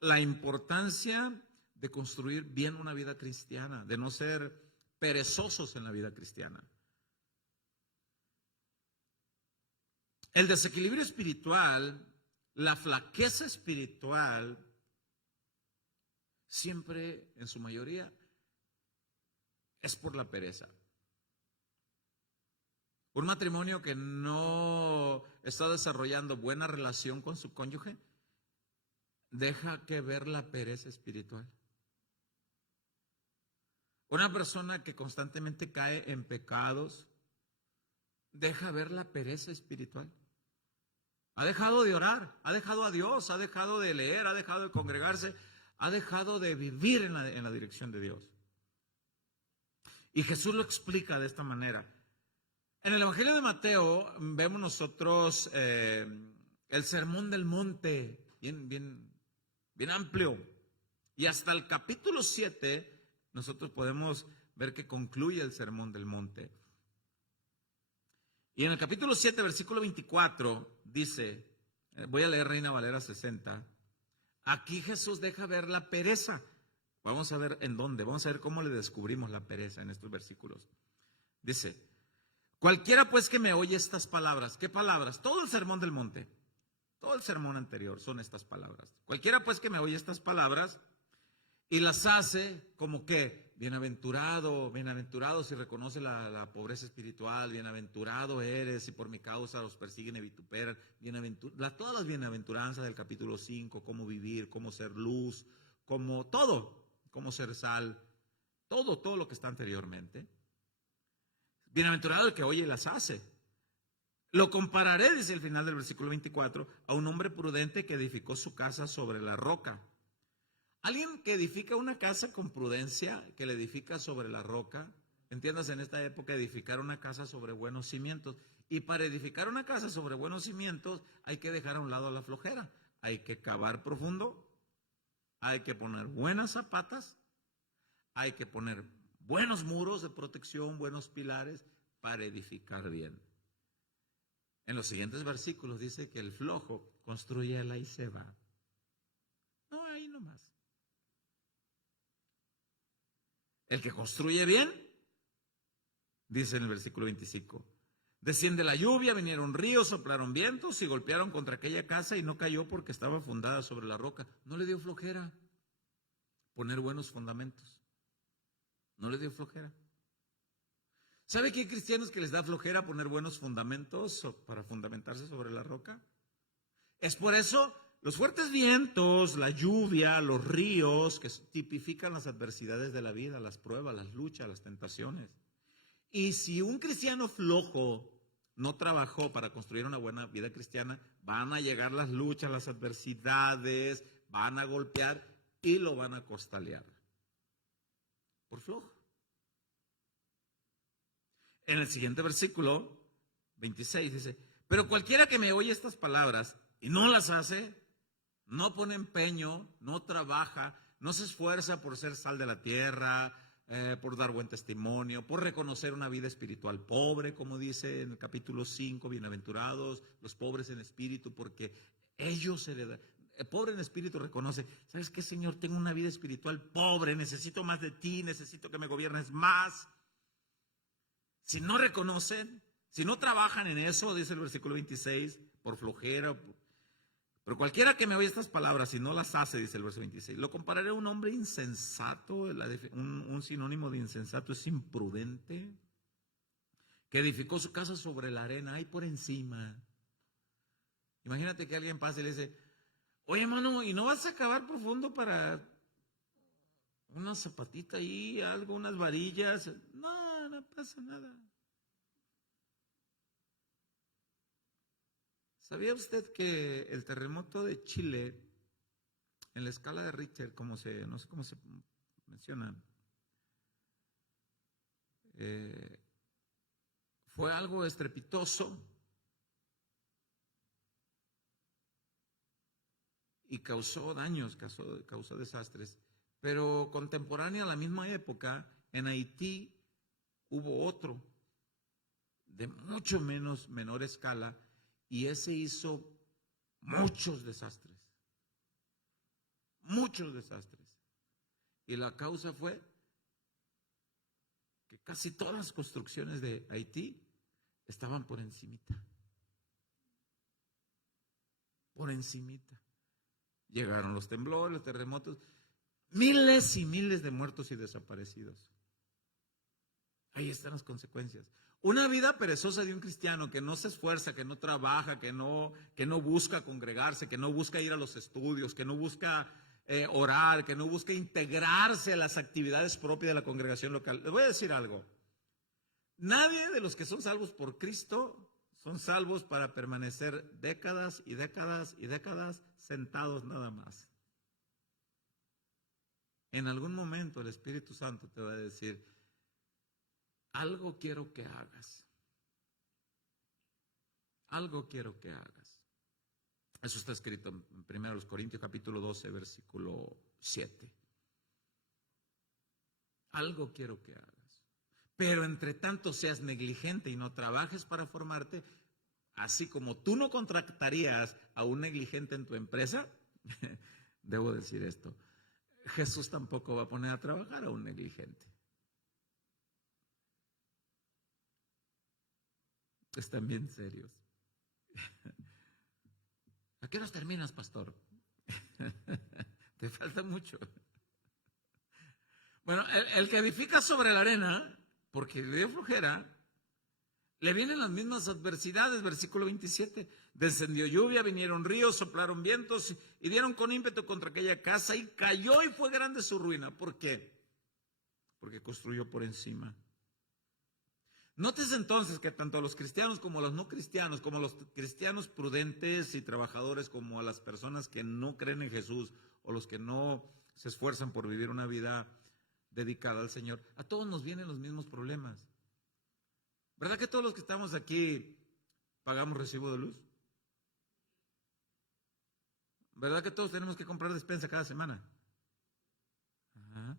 la importancia de construir bien una vida cristiana, de no ser perezosos en la vida cristiana. El desequilibrio espiritual, la flaqueza espiritual, siempre, en su mayoría, es por la pereza. Un matrimonio que no está desarrollando buena relación con su cónyuge, deja que ver la pereza espiritual. Una persona que constantemente cae en pecados, deja ver la pereza espiritual. Ha dejado de orar, ha dejado a Dios, ha dejado de leer, ha dejado de congregarse, ha dejado de vivir en la dirección de Dios. Y Jesús lo explica de esta manera. En el Evangelio de Mateo vemos nosotros el Sermón del Monte, bien amplio. Y hasta el capítulo 7 nosotros podemos ver que concluye el Sermón del Monte. Y en el capítulo 7, versículo 24, dice, voy a leer Reina Valera 60, aquí Jesús deja ver la pereza. Vamos a ver en dónde, vamos a ver cómo le descubrimos la pereza en estos versículos. Dice, cualquiera pues que me oye estas palabras, ¿qué palabras? Todo el Sermón del Monte, todo el sermón anterior son estas palabras. Cualquiera pues que me oye estas palabras y las hace, como que bienaventurado si reconoce la pobreza espiritual, bienaventurado eres si por mi causa los persiguen y vituperan, todas las bienaventuranzas del capítulo 5, cómo vivir, cómo ser luz, cómo ser sal, todo lo que está anteriormente. Bienaventurado el que oye y las hace. Lo compararé, dice el final del versículo 24, a un hombre prudente que edificó su casa sobre la roca. Alguien que edifica una casa con prudencia, que la edifica sobre la roca, entiendas, en esta época edificar una casa sobre buenos cimientos. Y para edificar una casa sobre buenos cimientos hay que dejar a un lado la flojera. Hay que cavar profundo, hay que poner buenas zapatas, hay que poner buenos muros de protección, buenos pilares para edificar bien. En los siguientes versículos dice que el flojo construye y se va. No, ahí nomás. El que construye bien, dice en el versículo 25, desciende la lluvia, vinieron ríos, soplaron vientos y golpearon contra aquella casa y no cayó porque estaba fundada sobre la roca. No le dio flojera poner buenos fundamentos. No le dio flojera. ¿Sabe que hay cristianos que les da flojera poner buenos fundamentos para fundamentarse sobre la roca? Es por eso los fuertes vientos, la lluvia, los ríos que tipifican las adversidades de la vida, las pruebas, las luchas, las tentaciones. Y si un cristiano flojo no trabajó para construir una buena vida cristiana, van a llegar las luchas, las adversidades, van a golpear y lo van a costalear. Por flojo. En el siguiente versículo, 26, dice, pero cualquiera que me oye estas palabras y no las hace, no pone empeño, no trabaja, no se esfuerza por ser sal de la tierra, por dar buen testimonio, por reconocer una vida espiritual pobre, como dice en el capítulo 5, bienaventurados los pobres en espíritu, porque ellos pobre en espíritu reconoce, ¿sabes qué, Señor? Tengo una vida espiritual pobre, necesito más de ti, necesito que me gobiernes más. Si no reconocen, si no trabajan en eso, dice el versículo 26, por flojera, pero cualquiera que me oye estas palabras y no las hace, dice el verso 26, lo compararé a un hombre insensato. Un sinónimo de insensato es imprudente, que edificó su casa sobre la arena, ahí por encima. Imagínate que alguien pasa y le dice, oye, hermano, ¿y no vas a cavar profundo para una zapatita ahí, algo, unas varillas? No, no pasa nada. ¿Sabía usted que el terremoto de Chile, en la escala de Richter, no sé cómo se menciona, fue algo estrepitoso y causó daños, causó desastres? Pero contemporánea a la misma época, en Haití hubo otro de mucho menor escala, y ese hizo muchos desastres. Muchos desastres. Y la causa fue que casi todas las construcciones de Haití estaban por encimita. Por encimita. Llegaron los temblores, los terremotos, miles y miles de muertos y desaparecidos. Ahí están las consecuencias. Una vida perezosa de un cristiano que no se esfuerza, que no trabaja, que no busca congregarse, que no busca ir a los estudios, que no busca orar, que no busca integrarse a las actividades propias de la congregación local. Les voy a decir algo. Nadie de los que son salvos por Cristo son salvos para permanecer décadas y décadas y décadas sentados nada más. En algún momento el Espíritu Santo te va a decir, algo quiero que hagas. Algo quiero que hagas. Eso está escrito en 1 Corintios capítulo 12, versículo 7. Algo quiero que hagas. Pero entre tanto seas negligente y no trabajes para formarte, así como tú no contratarías a un negligente en tu empresa, debo decir esto, Jesús tampoco va a poner a trabajar a un negligente. Están bien serios. ¿A qué horas terminas, pastor? Te falta mucho. Bueno, el que edifica sobre la arena, porque le dio flojera, le vienen las mismas adversidades. Versículo 27. Descendió lluvia, vinieron ríos, soplaron vientos y dieron con ímpetu contra aquella casa y cayó y fue grande su ruina. ¿Por qué? Porque construyó por encima. Nótese entonces que tanto a los cristianos como a los no cristianos, como a los cristianos prudentes y trabajadores, como a las personas que no creen en Jesús o los que no se esfuerzan por vivir una vida dedicada al Señor, a todos nos vienen los mismos problemas. ¿Verdad que todos los que estamos aquí pagamos recibo de luz? ¿Verdad que todos tenemos que comprar despensa cada semana? Ajá.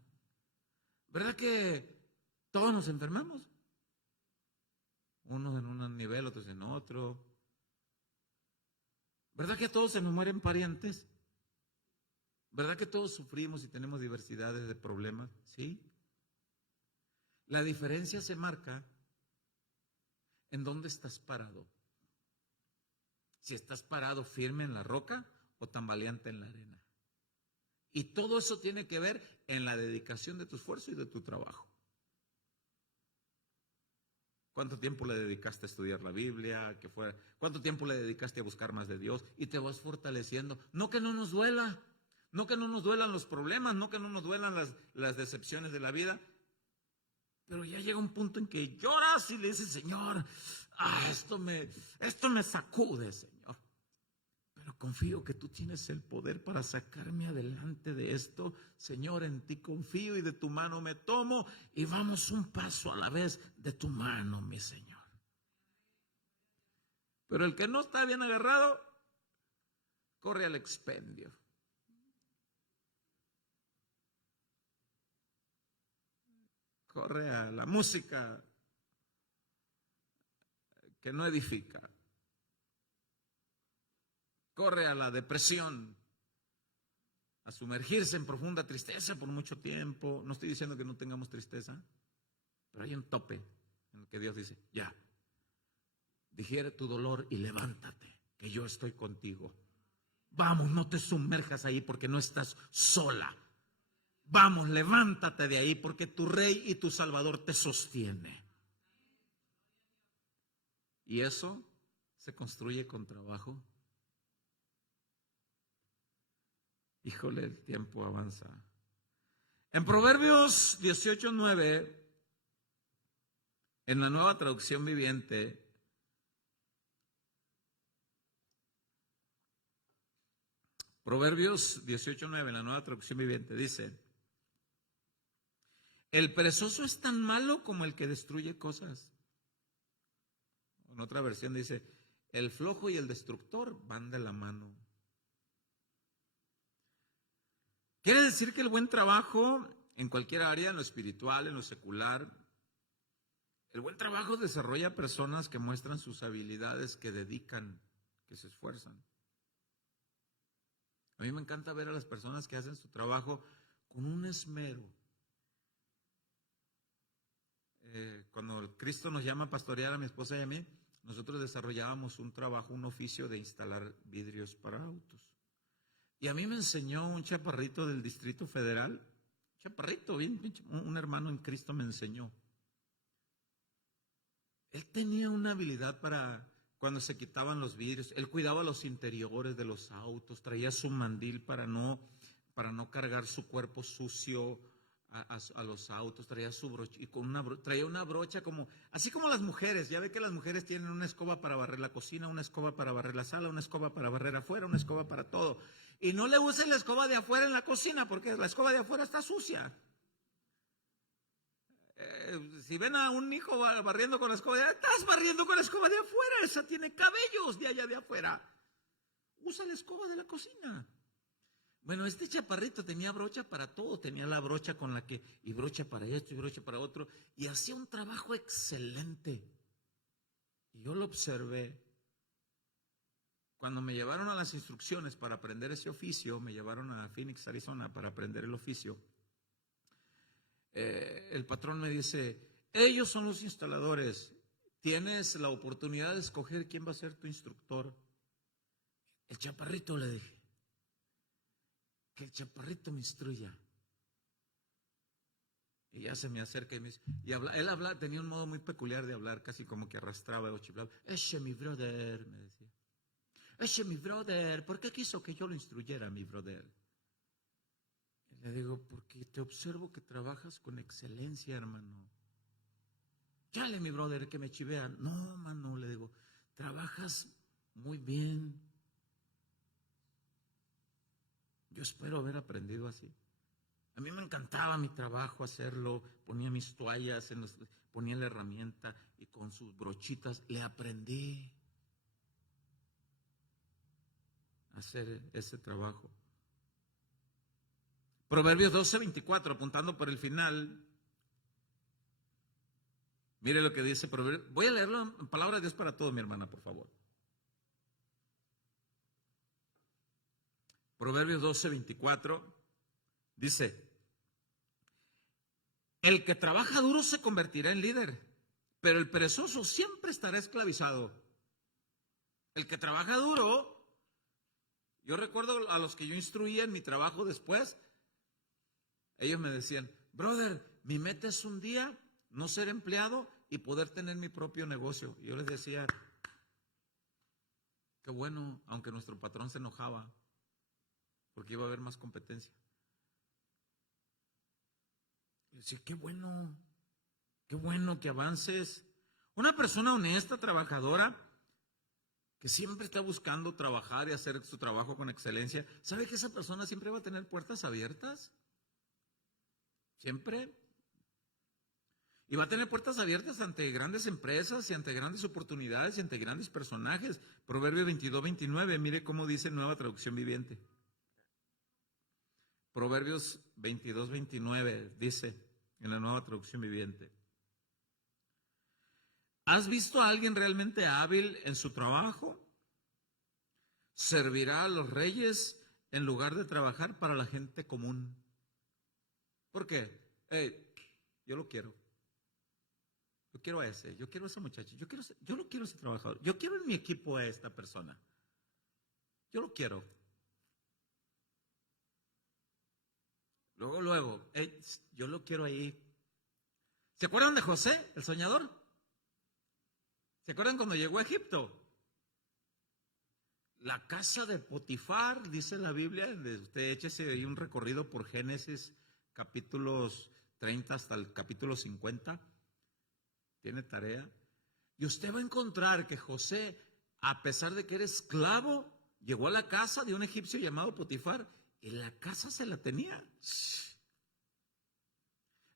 ¿Verdad que todos nos enfermamos? Unos en un nivel, otros en otro. ¿Verdad que a todos se nos mueren parientes? ¿Verdad que todos sufrimos y tenemos diversidades de problemas? Sí. La diferencia se marca en dónde estás parado. Si estás parado firme en la roca o tambaleante en la arena. Y todo eso tiene que ver en la dedicación de tu esfuerzo y de tu trabajo. ¿Cuánto tiempo le dedicaste a estudiar la Biblia? ¿Cuánto tiempo le dedicaste a buscar más de Dios? Y te vas fortaleciendo. No que no nos duela, no que no nos duelan los problemas, no que no nos duelan las decepciones de la vida. Pero ya llega un punto en que lloras y le dices, Señor, esto me sacude, Señor. Pero confío que tú tienes el poder para sacarme adelante de esto. Señor, en ti confío y de tu mano me tomo y vamos un paso a la vez de tu mano, mi Señor. Pero el que no está bien agarrado, corre al expendio. Corre a la música que no edifica. Corre a la depresión a sumergirse en profunda tristeza por mucho tiempo. No estoy diciendo que no tengamos tristeza, pero hay un tope en el que Dios dice, ya, digiere tu dolor y levántate, que yo estoy contigo. Vamos, no te sumerjas ahí porque no estás sola. Vamos, levántate de ahí porque tu Rey y tu Salvador te sostiene. Y eso se construye con trabajo. Híjole, el tiempo avanza. En Proverbios 18:9, en la Nueva Traducción Viviente, Proverbios 18:9, en la Nueva Traducción Viviente, dice: el perezoso es tan malo como el que destruye cosas. En otra versión dice: el flojo y el destructor van de la mano. Quiere decir que el buen trabajo en cualquier área, en lo espiritual, en lo secular, el buen trabajo desarrolla personas que muestran sus habilidades, que dedican, que se esfuerzan. A mí me encanta ver a las personas que hacen su trabajo con un esmero. Cuando Cristo nos llama a pastorear a mi esposa y a mí, nosotros desarrollábamos un trabajo, un oficio de instalar vidrios para autos. Y a mí me enseñó un chaparrito del Distrito Federal, chaparrito, un hermano en Cristo me enseñó. Él tenía una habilidad para cuando se quitaban los vidrios, él cuidaba los interiores de los autos, traía su mandil para no cargar su cuerpo sucio a los autos, traía su brocha, y traía una brocha como, así como las mujeres, ya ve que las mujeres tienen una escoba para barrer la cocina, una escoba para barrer la sala, una escoba para barrer afuera, una escoba para todo. Y no le usen la escoba de afuera en la cocina, porque la escoba de afuera está sucia. Si ven a un hijo barriendo con la escoba de afuera, estás barriendo con la escoba de afuera, esa tiene cabellos de allá de afuera. Usa la escoba de la cocina. Bueno, este chaparrito tenía brocha para todo, tenía la brocha con la que, y brocha para esto y brocha para otro, y hacía un trabajo excelente. Y yo lo observé. Cuando me llevaron a las instrucciones para aprender ese oficio, me llevaron a Phoenix, Arizona, para aprender el oficio. El patrón me dice: ellos son los instaladores, tienes la oportunidad de escoger quién va a ser tu instructor. El chaparrito, le dije, que el chaparrito me instruya. Y ya se me acerca y me dice, él tenía un modo muy peculiar de hablar, casi como que arrastraba o chiflaba. Ese mi brother, me decía. Ese mi brother, ¿por qué quiso que yo lo instruyera, mi brother? Y le digo, porque te observo que trabajas con excelencia, hermano. Chale, mi brother, que me chivean. No, mano, le digo, trabajas muy bien. Yo espero haber aprendido así. A mí me encantaba mi trabajo, hacerlo. Ponía mis toallas, ponía la herramienta y con sus brochitas le aprendí a hacer ese trabajo. Proverbios 12:24, apuntando por el final. Mire lo que dice Proverbios. Voy a leerlo en palabra de Dios para todos, mi hermana, por favor. Proverbios 12:24 dice: el que trabaja duro se convertirá en líder, pero el perezoso siempre estará esclavizado. El que trabaja duro, yo recuerdo a los que yo instruía en mi trabajo después, ellos me decían, brother, mi meta es un día no ser empleado y poder tener mi propio negocio. Y yo les decía, qué bueno, aunque nuestro patrón se enojaba, porque iba a haber más competencia. Y decía, qué bueno que avances. Una persona honesta, trabajadora, que siempre está buscando trabajar y hacer su trabajo con excelencia, ¿sabe que esa persona siempre va a tener puertas abiertas? Siempre. Y va a tener puertas abiertas ante grandes empresas y ante grandes oportunidades y ante grandes personajes. Proverbio 22:29, mire cómo dice Nueva Traducción Viviente. Proverbios 22:29 dice en la Nueva Traducción Viviente: ¿has visto a alguien realmente hábil en su trabajo? Servirá a los reyes en lugar de trabajar para la gente común. ¿Por qué? Yo lo quiero. Yo quiero a ese, yo quiero a ese muchacho, yo lo quiero a ese trabajador, yo quiero en mi equipo a esta persona. Yo lo quiero. Luego, yo lo quiero ahí. ¿Se acuerdan de José, el soñador? ¿Se acuerdan cuando llegó a Egipto? La casa de Potifar, dice la Biblia, usted échese ahí un recorrido por Génesis, capítulos 30 hasta el capítulo 50, tiene tarea, y usted va a encontrar que José, a pesar de que era esclavo, llegó a la casa de un egipcio llamado Potifar, y la casa se la tenía.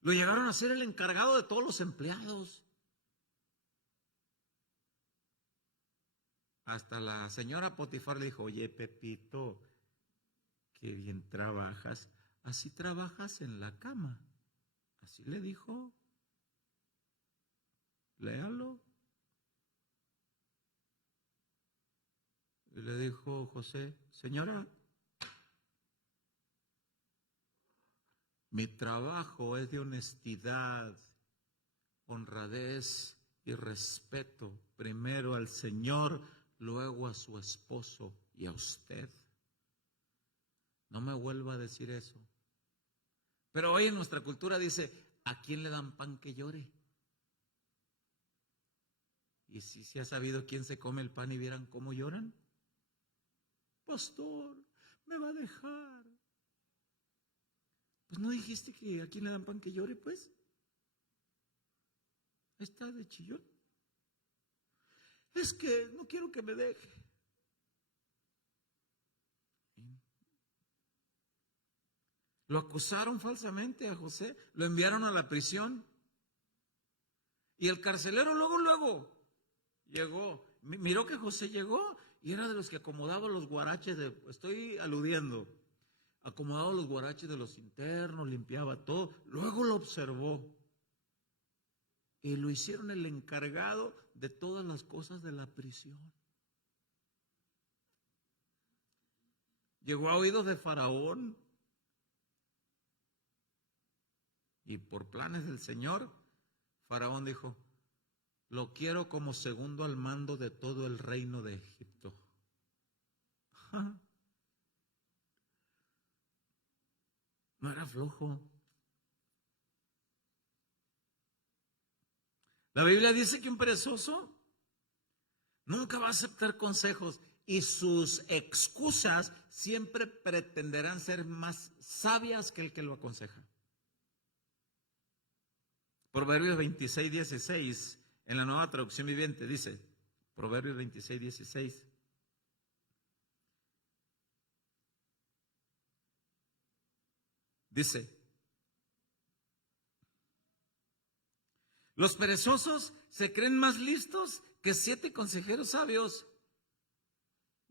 Lo llegaron a ser el encargado de todos los empleados. Hasta la señora Potifar le dijo, oye, Pepito, qué bien trabajas, así trabajas en la cama. Así le dijo. Léalo. Y le dijo José, señora, mi trabajo es de honestidad, honradez y respeto, primero al Señor, luego a su esposo y a usted. No me vuelva a decir eso. Pero hoy en nuestra cultura dice, ¿a quién le dan pan que llore? Y si se ha sabido quién se come el pan y vieran cómo lloran. Pastor, me va a dejar. Pues no dijiste que a quién le dan pan que llore, pues. Ahí está de chillón. Es que no quiero que me deje. Lo acusaron falsamente a José, lo enviaron a la prisión. Y el carcelero luego llegó. Miró que José llegó y era de los que acomodaba los guaraches estoy aludiendo, acomodaba los guaraches de los internos, limpiaba todo. Luego lo observó y lo hicieron el encargado de todas las cosas de la prisión. Llegó a oídos de Faraón y por planes del Señor, Faraón dijo, lo quiero como segundo al mando de todo el reino de Egipto. No era flojo. La Biblia dice que un perezoso nunca va a aceptar consejos y sus excusas siempre pretenderán ser más sabias que el que lo aconseja. Proverbios 26, 16, en la Nueva Traducción Viviente dice, Proverbios 26, 16. Dice, los perezosos se creen más listos que 7 consejeros sabios.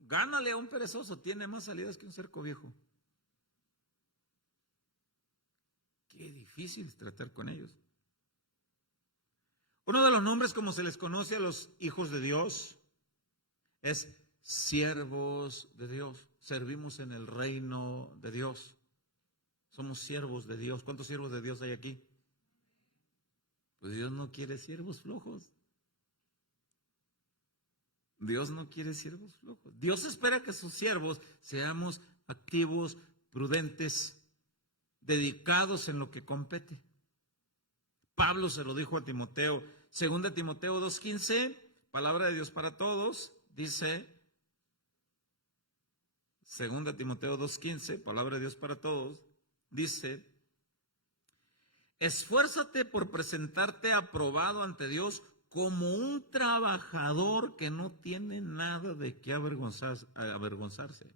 Gánale a un perezoso, tiene más salidas que un cerco viejo. Qué difícil es tratar con ellos. Uno de los nombres como se les conoce a los hijos de Dios es siervos de Dios. Servimos en el reino de Dios. Somos siervos de Dios. ¿Cuántos siervos de Dios hay aquí? Pues Dios no quiere siervos flojos. Dios no quiere siervos flojos. Dios espera que sus siervos seamos activos, prudentes, dedicados en lo que compete. Pablo se lo dijo a Timoteo, 2 Timoteo 2:15, palabra de Dios para todos, dice, 2 Timoteo 2:15, palabra de Dios para todos, dice, esfuérzate por presentarte aprobado ante Dios como un trabajador que no tiene nada de qué avergonzarse.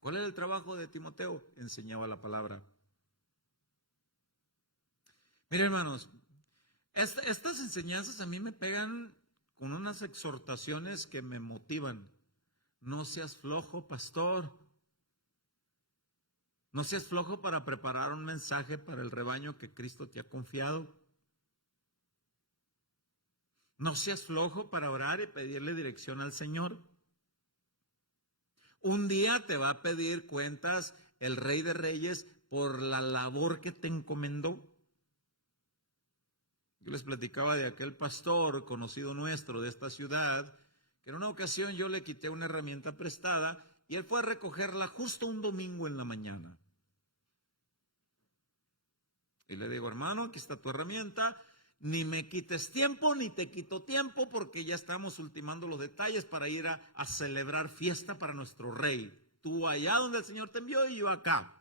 ¿Cuál era el trabajo de Timoteo? Enseñaba la palabra. Miren, hermanos, estas enseñanzas a mí me pegan con unas exhortaciones que me motivan. No seas flojo, pastor. No seas flojo para preparar un mensaje para el rebaño que Cristo te ha confiado. No seas flojo para orar y pedirle dirección al Señor. Un día te va a pedir cuentas el Rey de Reyes por la labor que te encomendó. Yo les platicaba de aquel pastor conocido nuestro de esta ciudad, que en una ocasión yo le quité una herramienta prestada y él fue a recogerla justo un domingo en la mañana. Y le digo, hermano, aquí está tu herramienta, ni me quites tiempo, ni te quito tiempo, porque ya estamos ultimando los detalles para ir a celebrar fiesta para nuestro rey. Tú allá donde el Señor te envió y yo acá.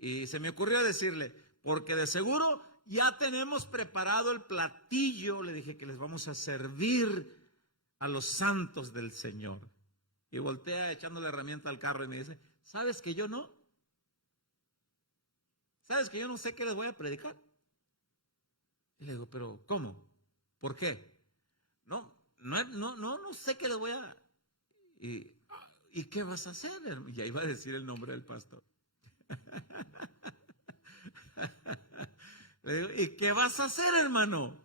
Y se me ocurrió decirle, porque de seguro ya tenemos preparado el platillo, le dije que les vamos a servir a los santos del Señor. Y voltea echando la herramienta al carro y me dice, ¿sabes que yo no? ¿Sabes que yo no sé qué les voy a predicar? Y le digo, pero ¿cómo? ¿Por qué? No sé qué les voy a... ¿Y qué vas a hacer? Y ya iba a decir el nombre del pastor. Le digo, ¿y qué vas a hacer, hermano?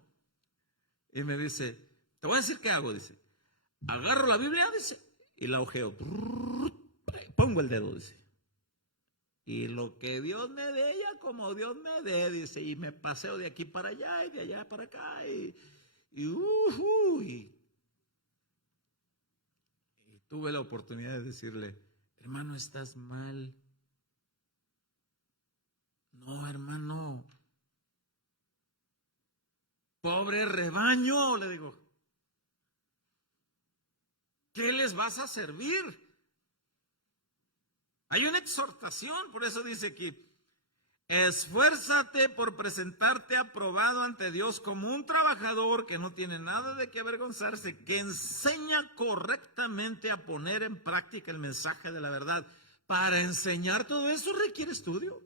Y me dice, te voy a decir qué hago, dice. Agarro la Biblia, dice, y la ojeo. Pongo el dedo, dice. Y lo que Dios me dé, ya como Dios me dé, dice, y me paseo de aquí para allá y de allá para acá, y tuve la oportunidad de decirle, hermano, estás mal. No, hermano. Pobre rebaño, le digo. ¿Qué les vas a servir? Hay una exhortación, por eso dice aquí, esfuérzate por presentarte aprobado ante Dios como un trabajador que no tiene nada de qué avergonzarse, que enseña correctamente a poner en práctica el mensaje de la verdad. Para enseñar todo eso requiere estudio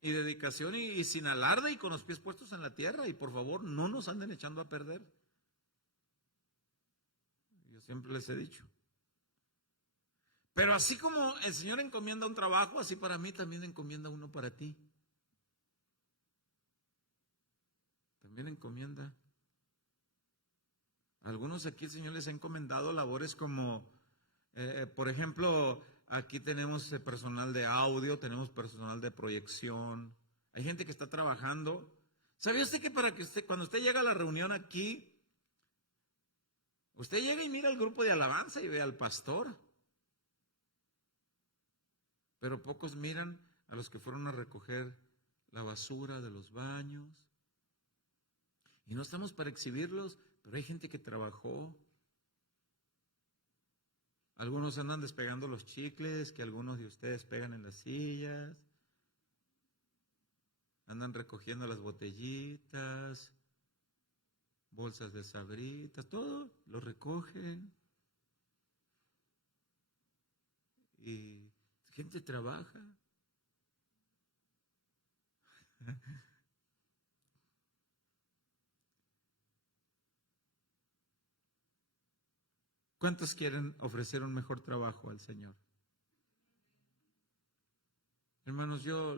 y dedicación y sin alarde y con los pies puestos en la tierra. Y por favor, no nos anden echando a perder. Yo siempre les he dicho. Pero así como el Señor encomienda un trabajo, así para mí también encomienda uno para ti. También encomienda. A algunos aquí el Señor les ha encomendado labores como, por ejemplo, aquí tenemos personal de audio, tenemos personal de proyección. Hay gente que está trabajando. ¿Sabía usted que cuando usted llega a la reunión aquí, usted llega y mira al grupo de alabanza y ve al pastor? Pero pocos miran a los que fueron a recoger la basura de los baños. Y no estamos para exhibirlos, pero hay gente que trabajó. Algunos andan despegando los chicles que algunos de ustedes pegan en las sillas. Andan recogiendo las botellitas, bolsas de sabritas, todo lo recogen. Y gente trabaja. ¿Cuántos quieren ofrecer un mejor trabajo al Señor? Hermanos, yo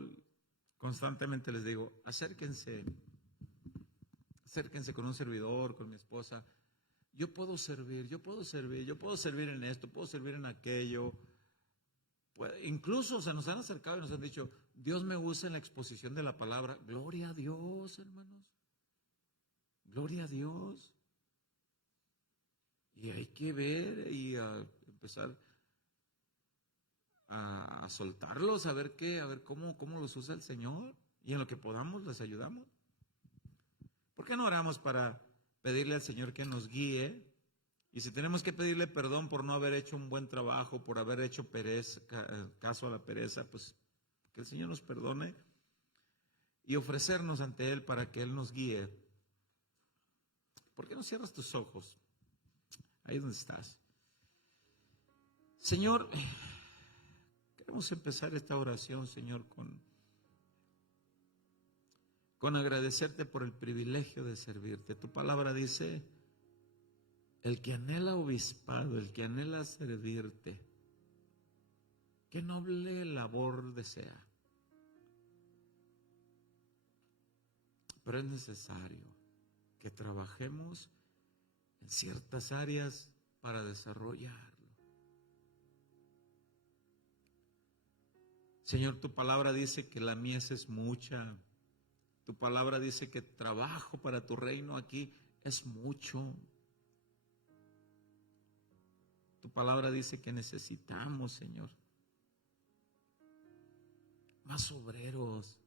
constantemente les digo, acérquense con un servidor, con mi esposa. Yo puedo servir en esto, puedo servir en aquello. Incluso se nos han acercado y nos han dicho, Dios me usa en la exposición de la palabra. Gloria a Dios, hermanos. Gloria a Dios. Y hay que ver y empezar a soltarlos, a ver cómo los usa el Señor. Y en lo que podamos les ayudamos. ¿Por qué no oramos para pedirle al Señor que nos guíe? Y si tenemos que pedirle perdón por no haber hecho un buen trabajo, por haber hecho caso a la pereza, pues que el Señor nos perdone y ofrecernos ante Él para que Él nos guíe. ¿Por qué no cierras tus ojos? Ahí donde estás. Señor, queremos empezar esta oración, Señor, con agradecerte por el privilegio de servirte. Tu palabra dice, el que anhela obispado, el que anhela servirte, qué noble labor desea. Pero es necesario que trabajemos en ciertas áreas para desarrollarlo. Señor, tu palabra dice que la mies es mucha. Tu palabra dice que trabajo para tu reino aquí es mucho. Tu palabra dice que necesitamos, Señor, más obreros.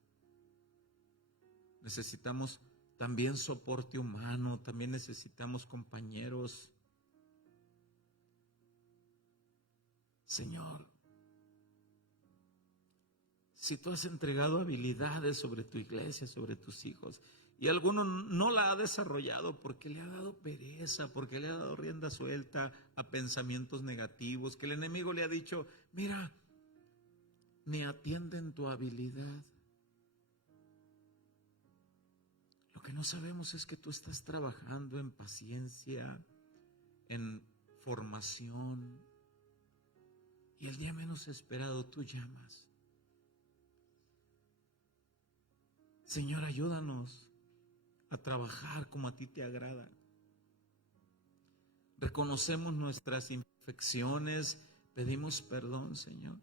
Necesitamos también soporte humano, también necesitamos compañeros. Señor, si tú has entregado habilidades sobre tu iglesia, sobre tus hijos, y alguno no la ha desarrollado porque le ha dado pereza, porque le ha dado rienda suelta a pensamientos negativos, que el enemigo le ha dicho, mira, ni atienden tu habilidad. Lo que no sabemos es que tú estás trabajando en paciencia, en formación, y el día menos esperado tú llamas. Señor, ayúdanos a trabajar como a ti te agrada. Reconocemos nuestras imperfecciones, pedimos perdón, Señor.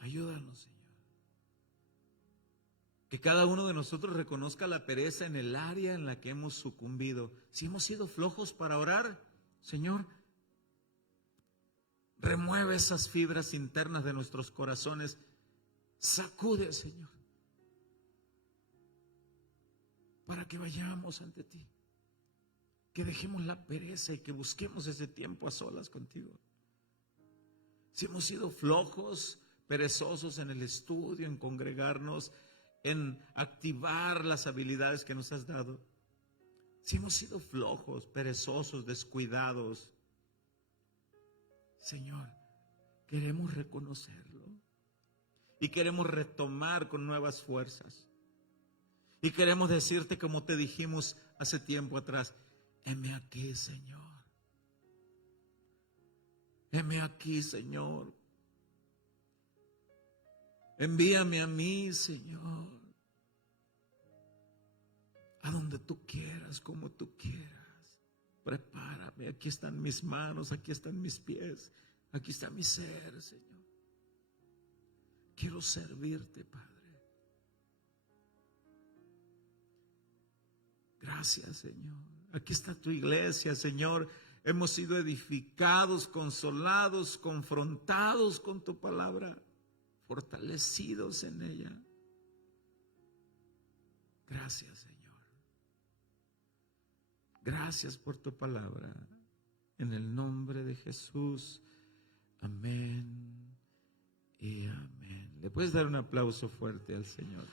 Ayúdanos, Señor. Que cada uno de nosotros reconozca la pereza en el área en la que hemos sucumbido. Si hemos sido flojos para orar, Señor, remueve esas fibras internas de nuestros corazones. Sacude, Señor, para que vayamos ante ti, que dejemos la pereza y que busquemos ese tiempo a solas contigo. Si hemos sido flojos, perezosos en el estudio, en congregarnos, en activar las habilidades que nos has dado, si hemos sido flojos, perezosos, descuidados, Señor, queremos reconocerlo y queremos retomar con nuevas fuerzas. Y queremos decirte como te dijimos hace tiempo atrás, heme aquí, Señor. Heme aquí, Señor. Envíame a mí, Señor. A donde tú quieras, como tú quieras. Prepárame, aquí están mis manos, aquí están mis pies, aquí está mi ser, Señor. Quiero servirte, Padre. Gracias, Señor. Aquí está tu iglesia, Señor. Hemos sido edificados, consolados, confrontados con tu palabra, fortalecidos en ella. Gracias, Señor. Gracias por tu palabra. En el nombre de Jesús. Amén y amén. ¿Le puedes dar un aplauso fuerte al Señor?